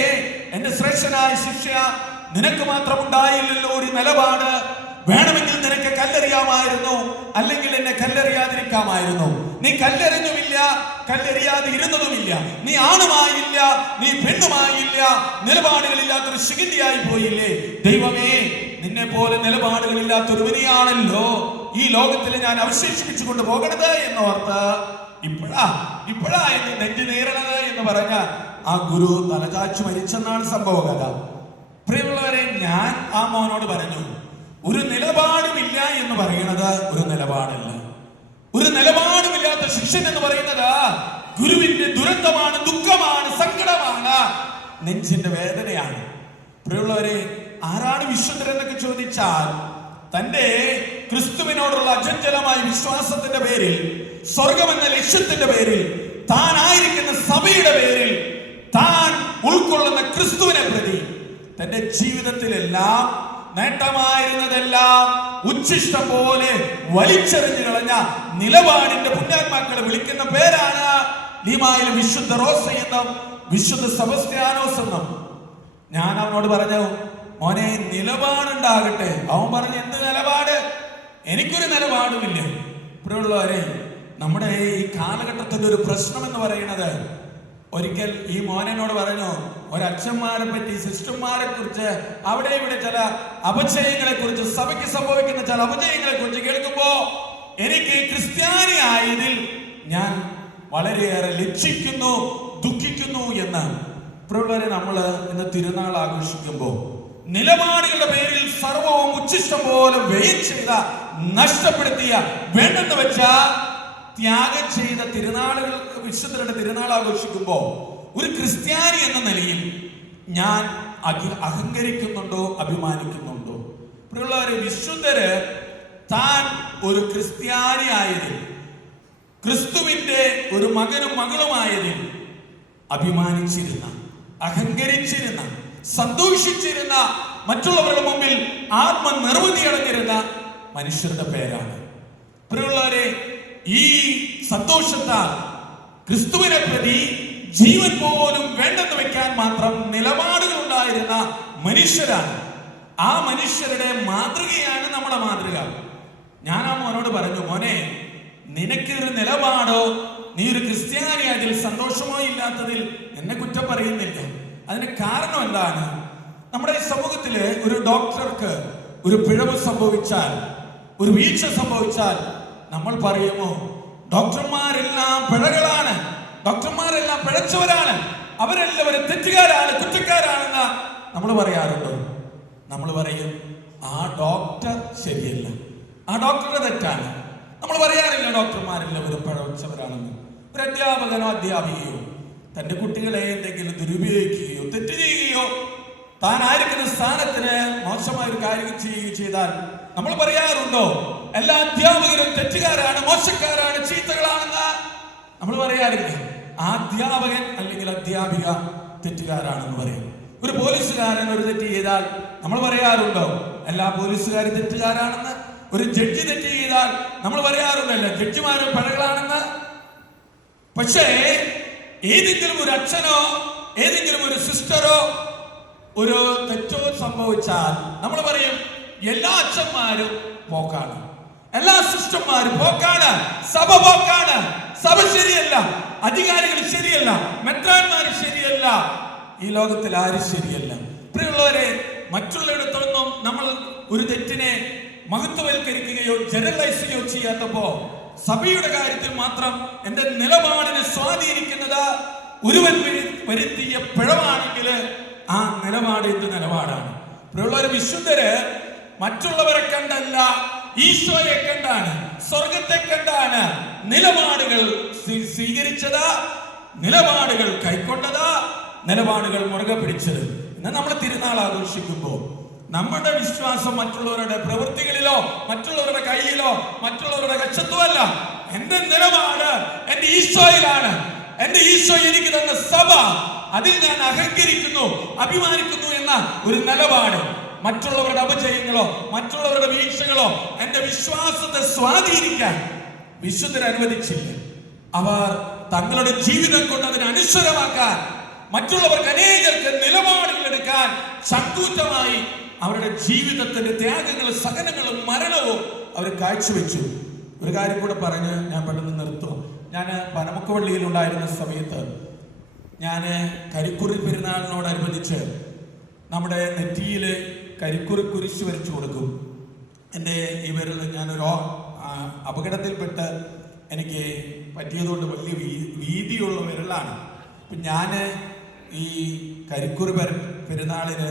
എന്റെ ശ്രേഷ്ഠനായ ശിഷ്യ, നിനക്ക് മാത്രം ഉണ്ടായില്ലല്ലോ ഒരു നിലപാട്. വേണമെങ്കിൽ നിനക്ക് കല്ലെറിയാമായിരുന്നു, അല്ലെങ്കിൽ എന്നെ കല്ലെറിയാതിരിക്കാമായിരുന്നു. നീ കല്ലെറിഞ്ഞുമില്ല, കല്ലെറിയാതെ ഇരുന്നതുമില്ല. നീ ആണുമായില്ല, നീ പെണ്ണുമായില്ല, നിലപാടുകളില്ലാത്തൊരു ശിഖിന്തിയായി പോയില്ലേ. ദൈവമേ, നിന്നെ പോലെ നിലപാടുകളില്ലാത്തൊരുവനെയാണല്ലോ ഈ ലോകത്തിൽ ഞാൻ അവശേഷിപ്പിച്ചു കൊണ്ട് പോകണത് എന്നോർത്ത് ഇപ്പോഴാ എന്ന് നെഞ്ചു നേരണത് എന്ന് പറഞ്ഞ ആ ഗുരു തലചാച്ചു മരിച്ചെന്നാണ് സംഭവ കഥ. പ്രിയമുള്ളവരെ, ഞാൻ ആ മോനോട് പറഞ്ഞു, ഒരു നിലപാടുമില്ല എന്ന് പറയുന്നത് ഒരു നിലപാടല്ല. ഒരു നിലപാടുമില്ലാത്ത ശിഷ്യൻ എന്ന് പറയുന്നത് ഗുരുവിന്റെ ദുരന്തമാണ്, ദുഃഖമാണ്, സങ്കടമാണ്, നെഞ്ചിന്റെ വേദനയാണ്. പ്രിയമുള്ളവരെ, ആരാണ് വിശുദ്ധൻ എന്നൊക്കെ ചോദിച്ചാൽ തന്റെ ക്രിസ്തുവിനോടുള്ള അചഞ്ചലമായ വിശ്വാസത്തിന്റെ പേരിൽ, സ്വർഗമെന്ന ലക്ഷ്യത്തിന്റെ പേരിൽ, താനായിരിക്കുന്ന സഭയുടെ പേരിൽ, താൻ ഉൾക്കൊള്ളുന്ന ക്രിസ്തുവിനെ പ്രതി തന്റെ ജീവിതത്തിലെല്ലാം നേട്ടമായിരുന്നതെല്ലാം ഉച്ഛിഷ്ടം പോലെ വലിച്ചെറിഞ്ഞു കളഞ്ഞ നിലപാടിന്റെ പുണ്യാത്മാക്കളെ വിളിക്കുന്ന പേരാണ് ലീമായിലെ വിശുദ്ധ റോസ എന്നും വിശുദ്ധ സെബസ്ത്യാനോസ് എന്നും. ഞാൻ അവനോട് പറഞ്ഞു, മോനെ, നിലപാടുണ്ടാകട്ടെ. അവൻ പറഞ്ഞു, എന്ത് നിലപാട്? എനിക്കൊരു നിലപാടുമില്ല. ഇപ്പോഴുള്ളവരെ, നമ്മുടെ ഈ കാലഘട്ടത്തിന്റെ ഒരു പ്രശ്നം എന്ന് പറയുന്നത്, ഒരിക്കൽ ഈ മോനോട് പറഞ്ഞു, ഒരച്ഛന്മാരെ പറ്റി, സിസ്റ്റർമാരെ കുറിച്ച്, അവിടെ ഇവിടെ ചില അപജയങ്ങളെ കുറിച്ച്, സഭയ്ക്ക് സംഭവിക്കുന്ന ചില അപജയങ്ങളെ കുറിച്ച് കേൾക്കുമ്പോ എനിക്ക് ക്രിസ്ത്യാനി ആയതിൽ ഞാൻ വളരെയേറെ ലജ്ജിക്കുന്നു, ദുഃഖിക്കുന്നു എന്ന്. പ്രിയമുള്ളവരെ, നമ്മള് ഇന്ന് തിരുനാൾ ആഘോഷിക്കുമ്പോ നിലപാടുകളുടെ പേരിൽ സർവവും ഉച്ഛിഷ്ടം പോലെ വ്യയം ചെയ്ത, നഷ്ടപ്പെടുത്തിയ, വേണ്ടെന്ന് വെച്ച, ത്യാഗം ചെയ്ത തിരുനാളുകൾ, വിശുദ്ധരുടെ തിരുനാൾ ആഘോഷിക്കുമ്പോ ഒരു ക്രിസ്ത്യാനി എന്ന നിലയിൽ ഞാൻ അഹങ്കരിക്കുന്നുണ്ടോ, അഭിമാനിക്കുന്നുണ്ടോ? പ്രിയമുള്ളവരെ, വിശുദ്ധര് താൻ ഒരു ക്രിസ്ത്യാനി ആയതിൽ, ക്രിസ്തുവിന്റെ ഒരു മകനും മകളുമായതിൽ അഭിമാനിച്ചിരുന്ന, അഹങ്കരിച്ചിരുന്ന, സന്തോഷിച്ചിരുന്ന, മറ്റുള്ളവരുടെ മുമ്പിൽ ആത്മനിർവൃതി അടഞ്ഞിരുന്ന മനുഷ്യരുടെ പേരാണ്. പ്രിയമുള്ളവരെ, ഈ സന്തോഷത്താൽ ക്രിസ്തുവിനെ പ്രതി ജീവൻ പോലും വേണ്ടെന്ന് വെക്കാൻ മാത്രം നിലപാടുകൾ ഉണ്ടായിരുന്ന മനുഷ്യരാണ്. ആ മനുഷ്യരുടെ മാതൃകയാണ് നമ്മുടെ മാതൃക. ഞാൻ ആ മോനോട് പറഞ്ഞു, മോനെ, നിനക്കൊരു നിലപാടോ, നീ ഒരു ക്രിസ്ത്യാനി അതിൽ സന്തോഷമോ ഇല്ലാത്തതിൽ എന്നെ കുറ്റം പറയുന്നില്ല. അതിന് കാരണം എന്താണ്? നമ്മുടെ ഈ സമൂഹത്തില് ഒരു ഡോക്ടർക്ക് ഒരു പിഴവ് സംഭവിച്ചാൽ, ഒരു വീഴ്ച സംഭവിച്ചാൽ നമ്മൾ പറയുമോ, ഡോക്ടർമാരെല്ലാം പിഴകളാണ്, ഡോക്ടർമാരെല്ലാം പിഴച്ചവരാണ്, അവരെല്ലാവരും തെറ്റുകാരാണ്, കുറ്റക്കാരാണെന്ന് നമ്മൾ പറയാറുണ്ടോ? നമ്മൾ പറയും, ആ ഡോക്ടർ ശരിയല്ല, ആ ഡോക്ടറുടെ തെറ്റാണ്. നമ്മൾ പറയാറില്ല ഡോക്ടർമാരെല്ലാവരും പിഴച്ചവരാണെന്ന്. ഒരു അധ്യാപകനോ അധ്യാപികയോ തന്റെ കുട്ടികളെ എന്തെങ്കിലും ദുരുപയോഗിക്കുകയോ തെറ്റ് ചെയ്യുകയോ താൻ ആയിരിക്കുന്ന സ്ഥാനത്തിന് മോശമായ ഒരു കാര്യം ചെയ്യുകയോ ചെയ്താൽ നമ്മൾ പറയാറുണ്ടോ, എല്ലാ അധ്യാപകരും തെറ്റുകാരാണ്, മോശക്കാരാണ്, ചീത്തകളാണെന്ന്? നമ്മൾ പറയാറില്ല. ആ അധ്യാപകൻ അല്ലെങ്കിൽ അധ്യാപിക തെറ്റുകാരാണെന്ന് പറയും. ഒരു പോലീസുകാരൻ ഒരു തെറ്റ് ചെയ്താൽ നമ്മൾ പറയാറുണ്ടോ, എല്ലാ പോലീസുകാരും തെറ്റുകാരാണെന്ന്? ഒരു ജഡ്ജി തെറ്റ് ചെയ്താൽ നമ്മൾ പറയാറുണ്ടല്ലോ, ജഡ്ജിമാരും പിഴകളാണെന്ന്? പക്ഷേ ഏതെങ്കിലും ഒരു അച്ഛനോ ഏതെങ്കിലും ഒരു സിസ്റ്ററോ ഒരു തെറ്റോ സംഭവിച്ചാൽ നമ്മൾ പറയും, എല്ലാ അച്ഛന്മാരും പോക്കാണ്, എല്ലാ സിസ്റ്റർമാരും പോക്കാണ്, സഭ പോക്കാണ്, സഭ ശരിയല്ല, അധികാരികൾ ശരിയല്ല, മെത്രാന്മാർ ശരിയല്ല, ഈ ലോകത്തിൽ ആരും ശരിയല്ല. പ്രിയമുള്ളവരെ, മറ്റുള്ളയിടത്തൊന്നും നമ്മൾ ഒരു തെറ്റിനെ മഹത്വവൽക്കരിക്കുകയോ ജനറലൈസുകയോ ചെയ്യാത്തപ്പോ സഭയുടെ കാര്യത്തിൽ മാത്രം എന്റെ നിലപാടിനെ സ്വാധീനിക്കുന്നത് ഒരുവൻ വരുത്തിയ പിഴവാണെങ്കിൽ ആ നിലപാട് എന്ത് നിലപാടാണ്? പ്രിയമുള്ളവരെ, വിശുദ്ധര് മറ്റുള്ളവരെ കണ്ടല്ല, ഈശോയെ കണ്ടാണ്, സ്വർഗത്തെ കണ്ടാണ് നിലപാടുകൾ സ്വീകരിച്ചത്, നിലപാടുകൾ കൈക്കൊണ്ടത്, നിലപാടുകൾ മുറുകെ പിടിച്ചത്. ഇന്ന് നമ്മൾ തിരുനാൾ ആഘോഷിക്കുമ്പോൾ നമ്മുടെ വിശ്വാസം മറ്റുള്ളവരുടെ പ്രവൃത്തികളിലോ മറ്റുള്ളവരുടെ കയ്യിലോ മറ്റുള്ളവരുടെ കച്ചത്വമല്ല. എന്റെ നിലപാട് എന്റെ ഈശോയിലാണ്. എന്റെ ഈശോ എനിക്ക് തന്ന സഭ, അതിൽ ഞാൻ അഹങ്കരിക്കുന്നു, അഭിമാനിക്കുന്നു എന്ന ഒരു നിലപാട്. മറ്റുള്ളവരുടെ അപജയങ്ങളോ മറ്റുള്ളവരുടെ വീഴ്ചകളോ എന്റെ വിശ്വാസത്തെ സ്വാധീനിക്കാൻ വിശുദ്ധരെ അനുവദിച്ചില്ല. അവർ തങ്ങളുടെ ജീവിതം കൊണ്ട് അതിനെ അനശ്വരമാക്കാൻ, മറ്റുള്ളവർക്ക് അനേകർക്ക് നിലപാടുകൾ എടുക്കാൻ ചങ്കൂറ്റമായി അവരുടെ ജീവിതത്തിന്റെ ത്യാഗങ്ങളും സഹനങ്ങളും മരണവും അവർ കാഴ്ചവെച്ചു. ഒരു കാര്യം കൂടെ പറഞ്ഞ് ഞാൻ പെട്ടെന്ന് നിർത്തും. ഞാൻ പനമുക്കവള്ളിയിൽ ഉണ്ടായിരുന്ന സമയത്ത് ഞാൻ കരിക്കുറി പെരുന്നാളിനോടനുബന്ധിച്ച് നമ്മുടെ നെറ്റിയിൽ കരിക്കുറി കുരിശ് വരച്ചു കൊടുക്കും. എൻ്റെ ഈ വിരൽ ഞാനൊരു അപകടത്തിൽപ്പെട്ട് എനിക്ക് പറ്റിയതുകൊണ്ട് വലിയ വീതിയുള്ള വിരലാണ്. അപ്പം ഞാൻ ഈ കരിക്കുറി പെരുന്നാളിന്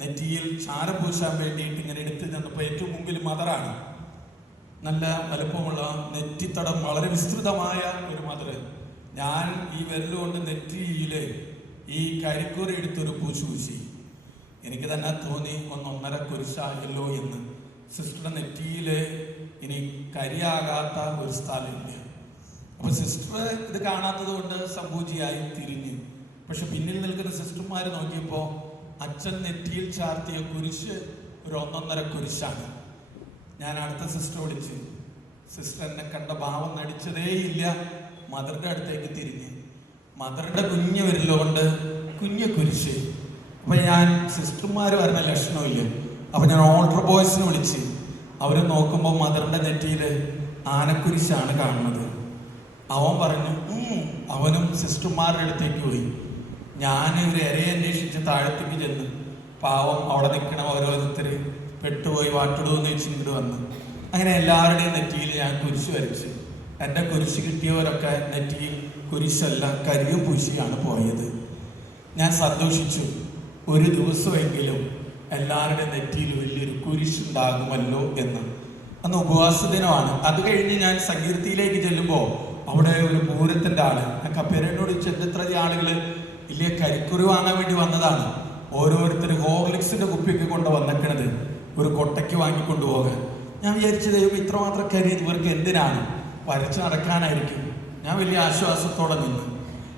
നെറ്റിയിൽ ചാരം പൂശാൻ വേണ്ടിയിട്ട് ഇങ്ങനെ എടുത്ത് ചെന്നപ്പോൾ ഏറ്റവും മുമ്പിൽ മദറാണ്. നല്ല വലുപ്പമുള്ള നെറ്റിത്തടം, വളരെ വിസ്തൃതമായ ഒരു മദർ. ഞാൻ ഈ വിരലുകൊണ്ട് നെറ്റിയിൽ ഈ കരിക്കുറി എടുത്തൊരു പൂശി. എനിക്ക് തന്നെ തോന്നി 1.5 കുരിശായല്ലോ എന്ന്. സിസ്റ്ററുടെ നെറ്റിയിൽ ഇനി കരിയാകാത്ത ഒരു സ്ഥലമില്ല. അപ്പൊ സിസ്റ്റർ ഇത് കാണാത്തത് കൊണ്ട് സംഭൂജിയായി തിരിഞ്ഞു. പക്ഷെ പിന്നിൽ നിൽക്കുന്ന സിസ്റ്റർമാർ നോക്കിയപ്പോൾ അച്ഛൻ നെറ്റിയിൽ ചാർത്തിയ കുരിശ് ഒരു 1.5 കുരിശാണ്. ഞാൻ അടുത്ത സിസ്റ്റർ വിളിച്ച്, സിസ്റ്റർ എന്നെ കണ്ട ഭാവം നടിച്ചതേയില്ല. മദറിന്റെ അടുത്തേക്ക് തിരിഞ്ഞ് മദറിന്റെ കുഞ്ഞു വിരലുകൊണ്ട് കുഞ്ഞു കുരിശ്. അപ്പൊ ഞാൻ സിസ്റ്റർമാർ വരുന്ന ലക്ഷണമില്ല. അപ്പൊ ഞാൻ ഓൾഡർ ബോയ്സിനെ വിളിച്ച് അവർ നോക്കുമ്പോൾ മദറിന്റെ നെറ്റിയിൽ ആനക്കുരിശാണ് കാണുന്നത്. അവൻ പറഞ്ഞു, അവനും സിസ്റ്റർമാരുടെ അടുത്തേക്ക് പോയി. ഞാൻ ഒരു ഇരയെ അന്വേഷിച്ച് താഴത്തേക്ക് ചെന്ന് പാവം അവിടെ നിൽക്കണ ഓരോരുത്തർ പെട്ടുപോയി വാട്ടിടുമെന്ന് വെച്ച് ഇങ്ങോട്ട് വന്ന് അങ്ങനെ എല്ലാവരുടെയും നെറ്റിയിൽ ഞാൻ കുരിശ് വരച്ച്. എൻ്റെ കുരിശ് കിട്ടിയവരൊക്കെ നെറ്റിയിൽ കുരിശല്ല കരിയും പൂശിയാണ് പോയത്. ഞാൻ സന്തോഷിച്ചു. ഒരു ദിവസമെങ്കിലും എല്ലാവരുടെയും നെറ്റിയിൽ വലിയൊരു കുരിശുണ്ടാകുമല്ലോ എന്ന്. അന്ന് ഉപവാസ ദിനമാണ്. അത് കഴിഞ്ഞ് ഞാൻ സങ്കീർത്തിയിലേക്ക് ചെല്ലുമ്പോൾ അവിടെ ഒരു പൂരത്തിൻ്റെ ആള്, ഞാൻ കപ്പേരനോട് ചെന്നെത്ര ആളുകൾ വലിയ കരിക്കുറി വാങ്ങാൻ വേണ്ടി വന്നതാണ്. ഓരോരുത്തർ ഹോർലിക്സിന്റെ കുപ്പിയൊക്കെ കൊണ്ട് വന്നിക്കണത് ഒരു കൊട്ടയ്ക്ക് വാങ്ങിക്കൊണ്ടുപോകാൻ. ഞാൻ വിചാരിച്ചു, ദൈവം ഇത്രമാത്രം കരി ഇവർക്ക് എന്തിനാണ്? വരച്ച് നടക്കാനായിരിക്കും. ഞാൻ വലിയ ആശ്വാസത്തോടെ നിന്ന്.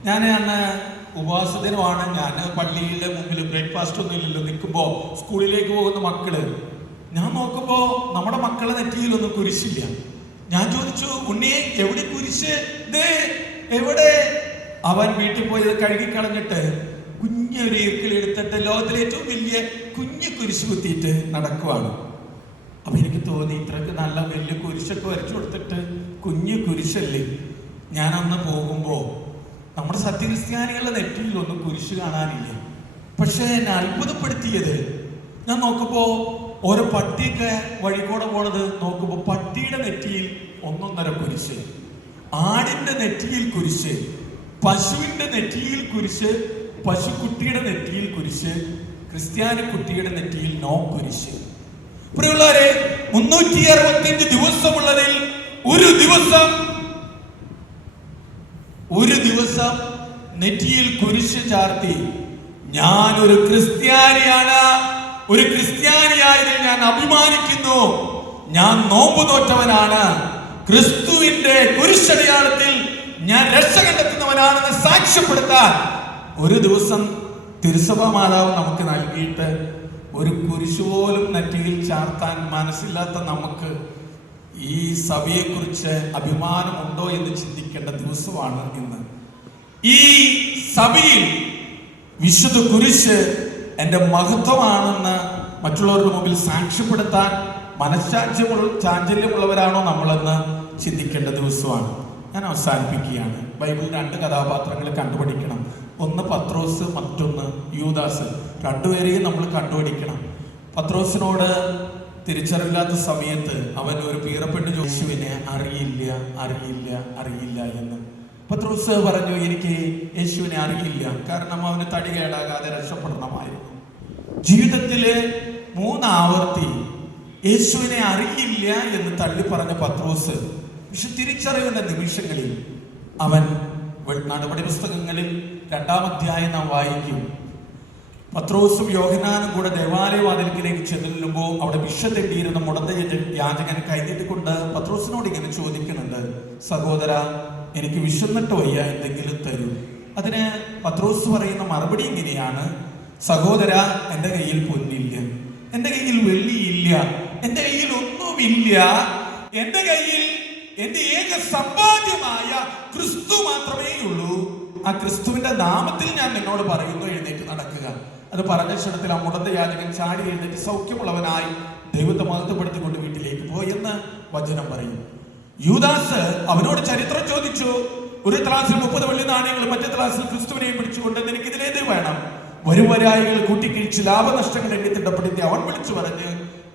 ഞാൻ അന്ന് ഉപവാസ ദിനമാണ്. ഞാൻ പള്ളിയുടെ മുമ്പിൽ ബ്രേക്ക്ഫാസ്റ്റ് ഒന്നും ഇല്ലല്ലോ നിൽക്കുമ്പോൾ സ്കൂളിലേക്ക് പോകുന്ന മക്കള്. ഞാൻ നോക്കുമ്പോൾ നമ്മുടെ മക്കളെ നെറ്റിയിലൊന്നും കുരിശില്ല. ഞാൻ ചോദിച്ചു, ഉണ്ണിയെ എവിടെ കുരിശ്? എവിടെ? അവൻ വീട്ടിൽ പോയത് കഴുകിക്കളഞ്ഞിട്ട് കുഞ്ഞൊരു ഈർക്കിലെടുത്തിട്ട് ലോകത്തിലെ ഏറ്റവും വലിയ കുഞ്ഞു കുരിശ് കുത്തിയിട്ട് നടക്കുവാണ്. അപ്പൊ എനിക്ക് തോന്നി, ഇത്രക്ക് നല്ല വലിയ കുരിശൊക്കെ വരച്ചു കൊടുത്തിട്ട് കുഞ്ഞു കുരിശല്ലേ. ഞാൻ അന്ന് പോകുമ്പോൾ നമ്മുടെ സത്യക്രിസ്ത്യാനികളുടെ നെറ്റിയിലൊന്നും കുരിശ് കാണാനില്ല. പക്ഷെ എന്നെ അത്ഭുതപ്പെടുത്തിയത്, ഞാൻ നോക്കുമ്പോൾ ഓരോ പട്ടിയൊക്കെ വഴിക്കൂടെ പോണത് നോക്കുമ്പോൾ പട്ടിയുടെ നെറ്റിയിൽ 1.5 കുരിശ്, ആടിന്റെ നെറ്റിയിൽ കുരിശ്, പശുവിന്റെ നെറ്റിയിൽ കുരിശ്, പശുക്കുട്ടിയുടെ നെറ്റിയിൽ കുരിശ്, ക്രിസ്ത്യാനി കുട്ടിയുടെ നെറ്റിയിൽ നോ കുരിശ്. പ്രിയമുള്ളവരെ, 365 ദിവസമുള്ളതിൽ ഒരു ദിവസം നെറ്റിയിൽ കുരിശ് ചാർത്തി ഞാൻ ഒരു ക്രിസ്ത്യാനിയാണ്, ഒരു ക്രിസ്ത്യാനിയായതിൽ ഞാൻ അഭിമാനിക്കുന്നു, ഞാൻ നോമ്പ് നോറ്റവനാണ്, ക്രിസ്തുവിന്റെ കുരിശടയാളത്തിൽ ഞാൻ രക്ഷ കണ്ടെത്തുന്നവനാണെന്ന് സാക്ഷ്യപ്പെടുത്താൻ ഒരു ദിവസം തിരുസഭ മാതാവ് നമുക്ക് നൽകിയിട്ട് ഒരു കുരിശ് പോലും നെറ്റിയിൽ ചാർത്താൻ മനസ്സില്ലാത്ത നമുക്ക് ഈ സഭയെക്കുറിച്ച് അഭിമാനമുണ്ടോ എന്ന് ചിന്തിക്കേണ്ട ദിവസമാണ് ഇന്ന്. ഈ സഭയിൽ വിശുദ്ധ കുരിശ് എൻ്റെ മഹത്വമാണെന്ന് മറ്റുള്ളവരുടെ മുമ്പിൽ സാക്ഷ്യപ്പെടുത്താൻ ചാഞ്ചല്യമുള്ളവരാണോ നമ്മളെന്ന് ചിന്തിക്കേണ്ട ദിവസമാണ്. ഞാൻ അവസാനിപ്പിക്കുകയാണ്. ബൈബിളിൽ 2 കഥാപാത്രങ്ങൾ കണ്ടുപിടിക്കണം. ഒന്ന് പത്രോസ്, മറ്റൊന്ന് യൂദാസ്. രണ്ടുപേരെയും നമ്മൾ കണ്ടുപിടിക്കണം. പത്രോസിനോട് തിരിച്ചറിയില്ലാത്ത സമയത്ത് അവൻ ഒരു പീറപ്പെട്ട് യേശുവിനെ അറിയില്ല എന്ന്. പത്രോസ് പറഞ്ഞു, എനിക്ക് യേശുവിനെ അറിയില്ല, കാരണം അവന് തടി കേടാകാതെ രക്ഷപ്പെടണമായിരുന്നു. ജീവിതത്തില് 3 ആവർത്തി യേശുവിനെ അറിയില്ല എന്ന് തള്ളി പറഞ്ഞ പത്രോസ്, പക്ഷെ തിരിച്ചറിയുന്ന നിമിഷങ്ങളിൽ അവൻ നടപടി പുസ്തകങ്ങളിൽ 2-ാം അധ്യായം നാം വായിക്കും. പത്രോസും യോഹന്നാനും കൂടെ ദേവാലയവാതിൽക്കിലേക്ക് ചെല്ലുമ്പോൾ അവിടെ ഭിക്ഷ തെണ്ടിയിരുന്ന മുടന്ത യാചകൻ കൈനീട്ടിക്കൊണ്ട് പത്രോസിനോട് ഇങ്ങനെ ചോദിക്കുന്നുണ്ട്, സഹോദര, എനിക്ക് വിശന്നിട്ട് വയ്യ, എന്തെങ്കിലും തരൂ. അതിന് പത്രോസ് പറയുന്ന മറുപടി ഇങ്ങനെയാണ്, സഹോദര, എൻ്റെ കയ്യിൽ പൊന്നില്ല, എൻ്റെ കയ്യിൽ വെള്ളിയില്ല, എൻ്റെ കയ്യിൽ ഒന്നുമില്ല, എൻ്റെ കയ്യിൽ എൻ്റെ ഏക സമ്പാദ്യമായ ക്രിസ്തു മാത്രമേ ഉള്ളൂ. ആ ക്രിസ്തുവിന്റെ നാമത്തിൽ ഞാൻ നിന്നോട് പറയുന്നു, എഴുന്നേറ്റ് നടക്കുക. അത് പറഞ്ഞ ക്ഷണത്തിൽ ആ മുടന്ത യാചകൻ ചാടി എഴുന്നേറ്റ് സൗഖ്യമുള്ളവനായി ദൈവത്തെ മഹത്വപ്പെടുത്തിക്കൊണ്ട് വീട്ടിലേക്ക് പോയെന്ന് വചനം പറയും. യൂദാസ് അവനോട് ചരിത്രം ചോദിച്ചു. ഒരു ത്രാസിൽ 30 വെള്ളി നാണയങ്ങളും മറ്റേ ത്രാസിൽ ക്രിസ്തുവിനെയും പിടിച്ചുകൊണ്ട് നിനക്ക് ഇതിലേത് വേണം? വരുവരായികൾ കൂട്ടിക്കിഴിച്ച് ലാഭനഷ്ടങ്ങൾ എണ്ണി തിട്ടപ്പെടുത്തി അവൻ വിളിച്ചു പറഞ്ഞ്,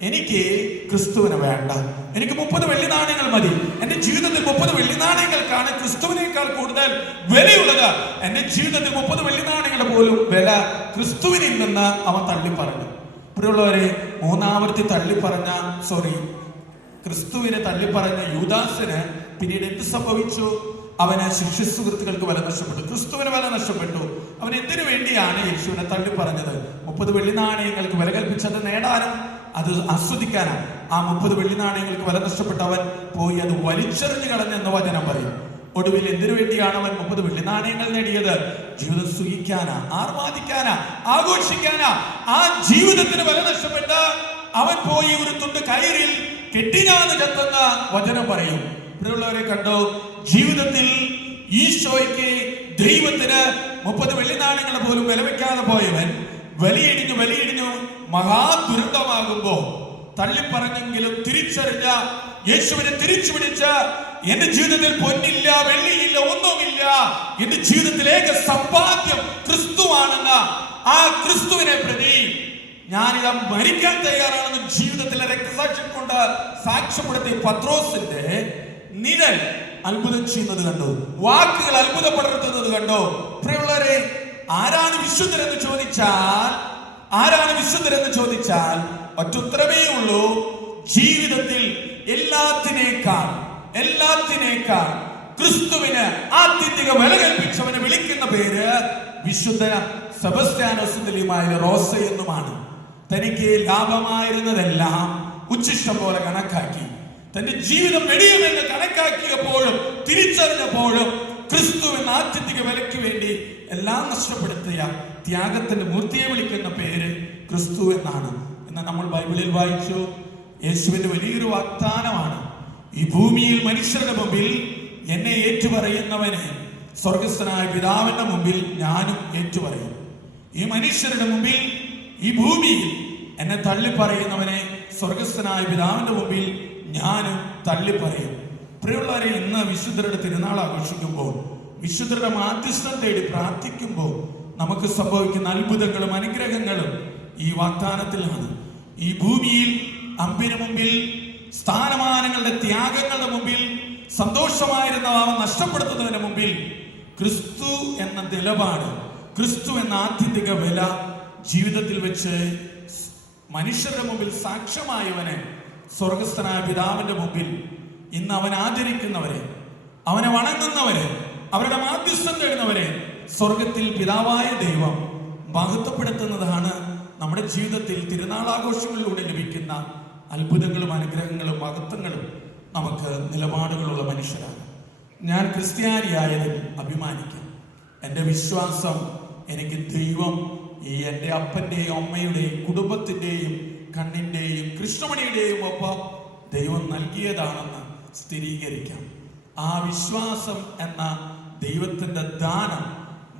എനിക്ക് ക്രിസ്തുവിനെ വേണ്ട, എനിക്ക് 30 വെള്ളി നാണയങ്ങൾ മതി. എന്റെ ജീവിതത്തിൽ 30 വെള്ളി നാണയങ്ങൾക്കാണ് ക്രിസ്തുവിനേക്കാൾ കൂടുതൽ വിലയുള്ളത്. എന്റെ ജീവിതത്തിൽ 30 വെള്ളി നാണയങ്ങളുടെ പോലും വില ക്രിസ്തുവിനില്ലെന്ന് അവൻ തള്ളി പറഞ്ഞു. പ്രിയമുള്ളവരെ, 3-ആവർത്തി ക്രിസ്തുവിനെ തള്ളിപ്പറഞ്ഞ യൂദാസിന് പിന്നീട് എന്ത് സംഭവിച്ചു? അവന് ശിഷ്യ സുഹൃത്തുക്കൾക്ക് വില നഷ്ടപ്പെട്ടു, ക്രിസ്തുവിന് വില നഷ്ടപ്പെട്ടു. അവൻ എന്തിനു വേണ്ടിയാണ് യേശുവിനെ തള്ളിപ്പറഞ്ഞത്? 30 വെള്ളി നാണയങ്ങൾക്ക് വില കൽപ്പിച്ചത് നേടാനും അത് ആസ്വദിക്കാനാണ്. ആ 30 വെള്ളി നാണയങ്ങൾക്ക് വില നഷ്ടപ്പെട്ടവൻ പോയി അത് വലിച്ചെറിഞ്ഞു കളഞ്ഞെന്ന് വചനം പറയും. ഒടുവിൽ എന്തിനു വേണ്ടിയാണ് അവൻ 30 വെള്ളി നാണയങ്ങൾ നേടിയത്? ജീവിതം സുഖിക്കാനാ, ആർമാദിക്കാനാ, ആഘോഷിക്കാനാ. ആ ജീവിതത്തിന് വില നഷ്ടപ്പെട്ട് അവൻ പോയി ഒരു തുണ്ട് കയറിൽ കെട്ടിനാന്ന് ചത്തുന്ന വചനം പറയും. പ്രിയമുള്ളവരെ, കണ്ടോ, ജീവിതത്തിൽ ഈശോയ്ക്ക്, ദൈവത്തിന് 30 വെള്ളി നാണയങ്ങളെ പോലും വിലവെക്കാതെ പോയവൻ വലിയിടിഞ്ഞു മഹാദുരന്തമാകുമ്പോ തള്ളിപ്പറഞ്ഞെങ്കിലും തിരിച്ചറിഞ്ഞ യേശുവിനെ തിരിച്ചു പിടിച്ച, എന്റെ ജീവിതത്തിൽ പൊന്നില്ല, വെള്ളിയില്ല, ഒന്നുമില്ല, എന്റെ ജീവിതത്തിലേക്ക് സമ്പാദ്യം ക്രിസ്തുവാണെന്ന ആ ക്രിസ്തുവിനെ പ്രതി ഞാനിതാ മരിക്കാൻ തയ്യാറാണെന്ന് ജീവിതത്തിലെ രക്തസാക്ഷ്യം കൊണ്ട് സാക്ഷ്യപ്പെടുത്തിയ പത്രോസിന്റെ നിഴൽ അത്ഭുതം ചെയ്യുന്നത് കണ്ടു, വാക്കുകൾ അത്ഭുതപ്പെടുത്തുന്നത് കണ്ടു. പ്രിയമുള്ളവരെ, ആരാണ് വിശുദ്ധരെന്ന് ചോദിച്ചാൽ ഒറ്റുത്തരമേ ഉള്ളൂ. ജീവിതത്തിൽ എല്ലാത്തിനേക്കാൾ ക്രിസ്തുവിന് ആത്യന്തിക വില കൽപ്പിച്ചവനെ വിളിക്കുന്ന പേര് വിശുദ്ധ സെബസ്ത്യാനോസ് ലീമായിലെ റോസ എന്നുമാണ്. തനിക്ക് ലാഭമായിരുന്നതെല്ലാം ഉച്ഛിഷ്ടം പോലെ കണക്കാക്കി, തന്റെ ജീവിതം വെടിയുമെന്ന് കണക്കാക്കിയപ്പോഴും തിരിച്ചറിഞ്ഞപ്പോഴും ക്രിസ്തു എന്ന ആത്യന്തിക വിലയ്ക്ക് വേണ്ടി എല്ലാം നഷ്ടപ്പെടുത്തിയ ത്യാഗത്തിന്റെ മൂർത്തിയെ വിളിക്കുന്ന പേര് ക്രിസ്തു എന്നാണ്. എന്ന് നമ്മൾ ബൈബിളിൽ വായിച്ചു. യേശുവിന്റെ വലിയൊരു വാഗ്ദാനമാണ്, ഈ ഭൂമിയിൽ മനുഷ്യരുടെ മുമ്പിൽ എന്നെ ഏറ്റുപറയുന്നവനെ സ്വർഗസ്ഥനായ പിതാവിന്റെ മുമ്പിൽ ഞാനും ഏറ്റുപറയും. ഈ മനുഷ്യരുടെ മുമ്പിൽ, ഈ ഭൂമിയിൽ എന്നെ തള്ളിപ്പറയുന്നവനെ സ്വർഗസ്ഥനായ പിതാവിന്റെ മുമ്പിൽ ഞാനും തള്ളിപ്പറയും. പ്രിയമുള്ളവരെ, ഇന്ന് വിശുദ്ധരുടെ തിരുനാൾ ആഘോഷിക്കുമ്പോൾ, വിശുദ്ധരുടെ മാധ്യസ്ഥം തേടി പ്രാർത്ഥിക്കുമ്പോൾ നമുക്ക് സംഭവിക്കുന്ന അത്ഭുതങ്ങളും അനുഗ്രഹങ്ങളും ഈ വാഗ്ദാനത്തിലാണ്. ഈ ഭൂമിയിൽ അമ്പിന് മുമ്പിൽ, സ്ഥാനമാനങ്ങളുടെ ത്യാഗങ്ങളുടെ മുമ്പിൽ, സന്തോഷമായിരുന്ന നഷ്ടപ്പെടുത്തുന്നതിന് മുമ്പിൽ ക്രിസ്തു എന്ന നിലപാട്, ക്രിസ്തു എന്ന ആത്യന്തിക വില ജീവിതത്തിൽ വെച്ച് മനുഷ്യരുടെ മുമ്പിൽ സാക്ഷ്യമായവനെ സ്വർഗസ്ഥനായ പിതാവിന്റെ മുമ്പിൽ ഇന്ന് അവൻ ആദരിക്കുന്നവരെ, അവനെ വണങ്ങുന്നവരെ, അവരുടെ മാധ്യസ്ഥം തേടുന്നവരെ സ്വർഗത്തിൽ പിതാവായ ദൈവം മഹത്വപ്പെടുത്തുന്നതാണ് നമ്മുടെ ജീവിതത്തിൽ തിരുനാളാഘോഷങ്ങളിലൂടെ ലഭിക്കുന്ന അത്ഭുതങ്ങളും അനുഗ്രഹങ്ങളും മഹത്വങ്ങളും. നമുക്ക് നിലപാടുകളുള്ള മനുഷ്യരാണ്. ഞാൻ ക്രിസ്ത്യാനിയായതിൽ അഭിമാനിക്കാം. എൻ്റെ വിശ്വാസം എനിക്ക് ദൈവം ഈ എൻ്റെ അപ്പൻ്റെയും അമ്മയുടെയും കുടുംബത്തിൻ്റെയും കണ്ണിൻ്റെയും കൃഷ്ണമണിയുടെയും ഒപ്പം ദൈവം നൽകിയതാണെന്ന് സ്ഥിരീകരിക്കാം. ആ വിശ്വാസം എന്ന ദൈവത്തിൻ്റെ ദാനം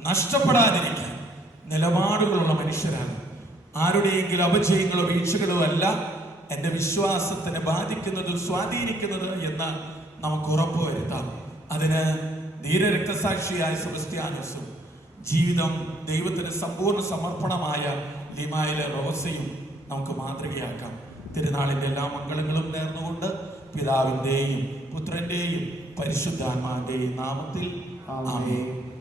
നഷ്ടപ്പെടാതിരിക്കാൻ നിലപാടുകളുള്ള മനുഷ്യരാണ്. ആരുടെയെങ്കിലും അപജയങ്ങളോ വീഴ്ചകളോ അല്ല എൻ്റെ വിശ്വാസത്തിനെ ബാധിക്കുന്നതും സ്വാധീനിക്കുന്നത് എന്ന് നമുക്ക് ഉറപ്പുവരുത്താം. അതിന് ധീരരക്തസാക്ഷിയായ സെബസ്ത്യാനോസും ജീവിതം ദൈവത്തിന് സമ്പൂർണ്ണ സമർപ്പണമായ ലീമായിലെ റോസയും നമുക്ക് മാതൃകയാക്കാം. തിരുനാളിൻ്റെ എല്ലാ മംഗളങ്ങളും നേർന്നുകൊണ്ട് പിതാവിൻ്റെയും പുത്രൻ്റെയും പരിശുദ്ധാത്മാവിൻ്റെയും നാമത്തിൽ ആമേൻ.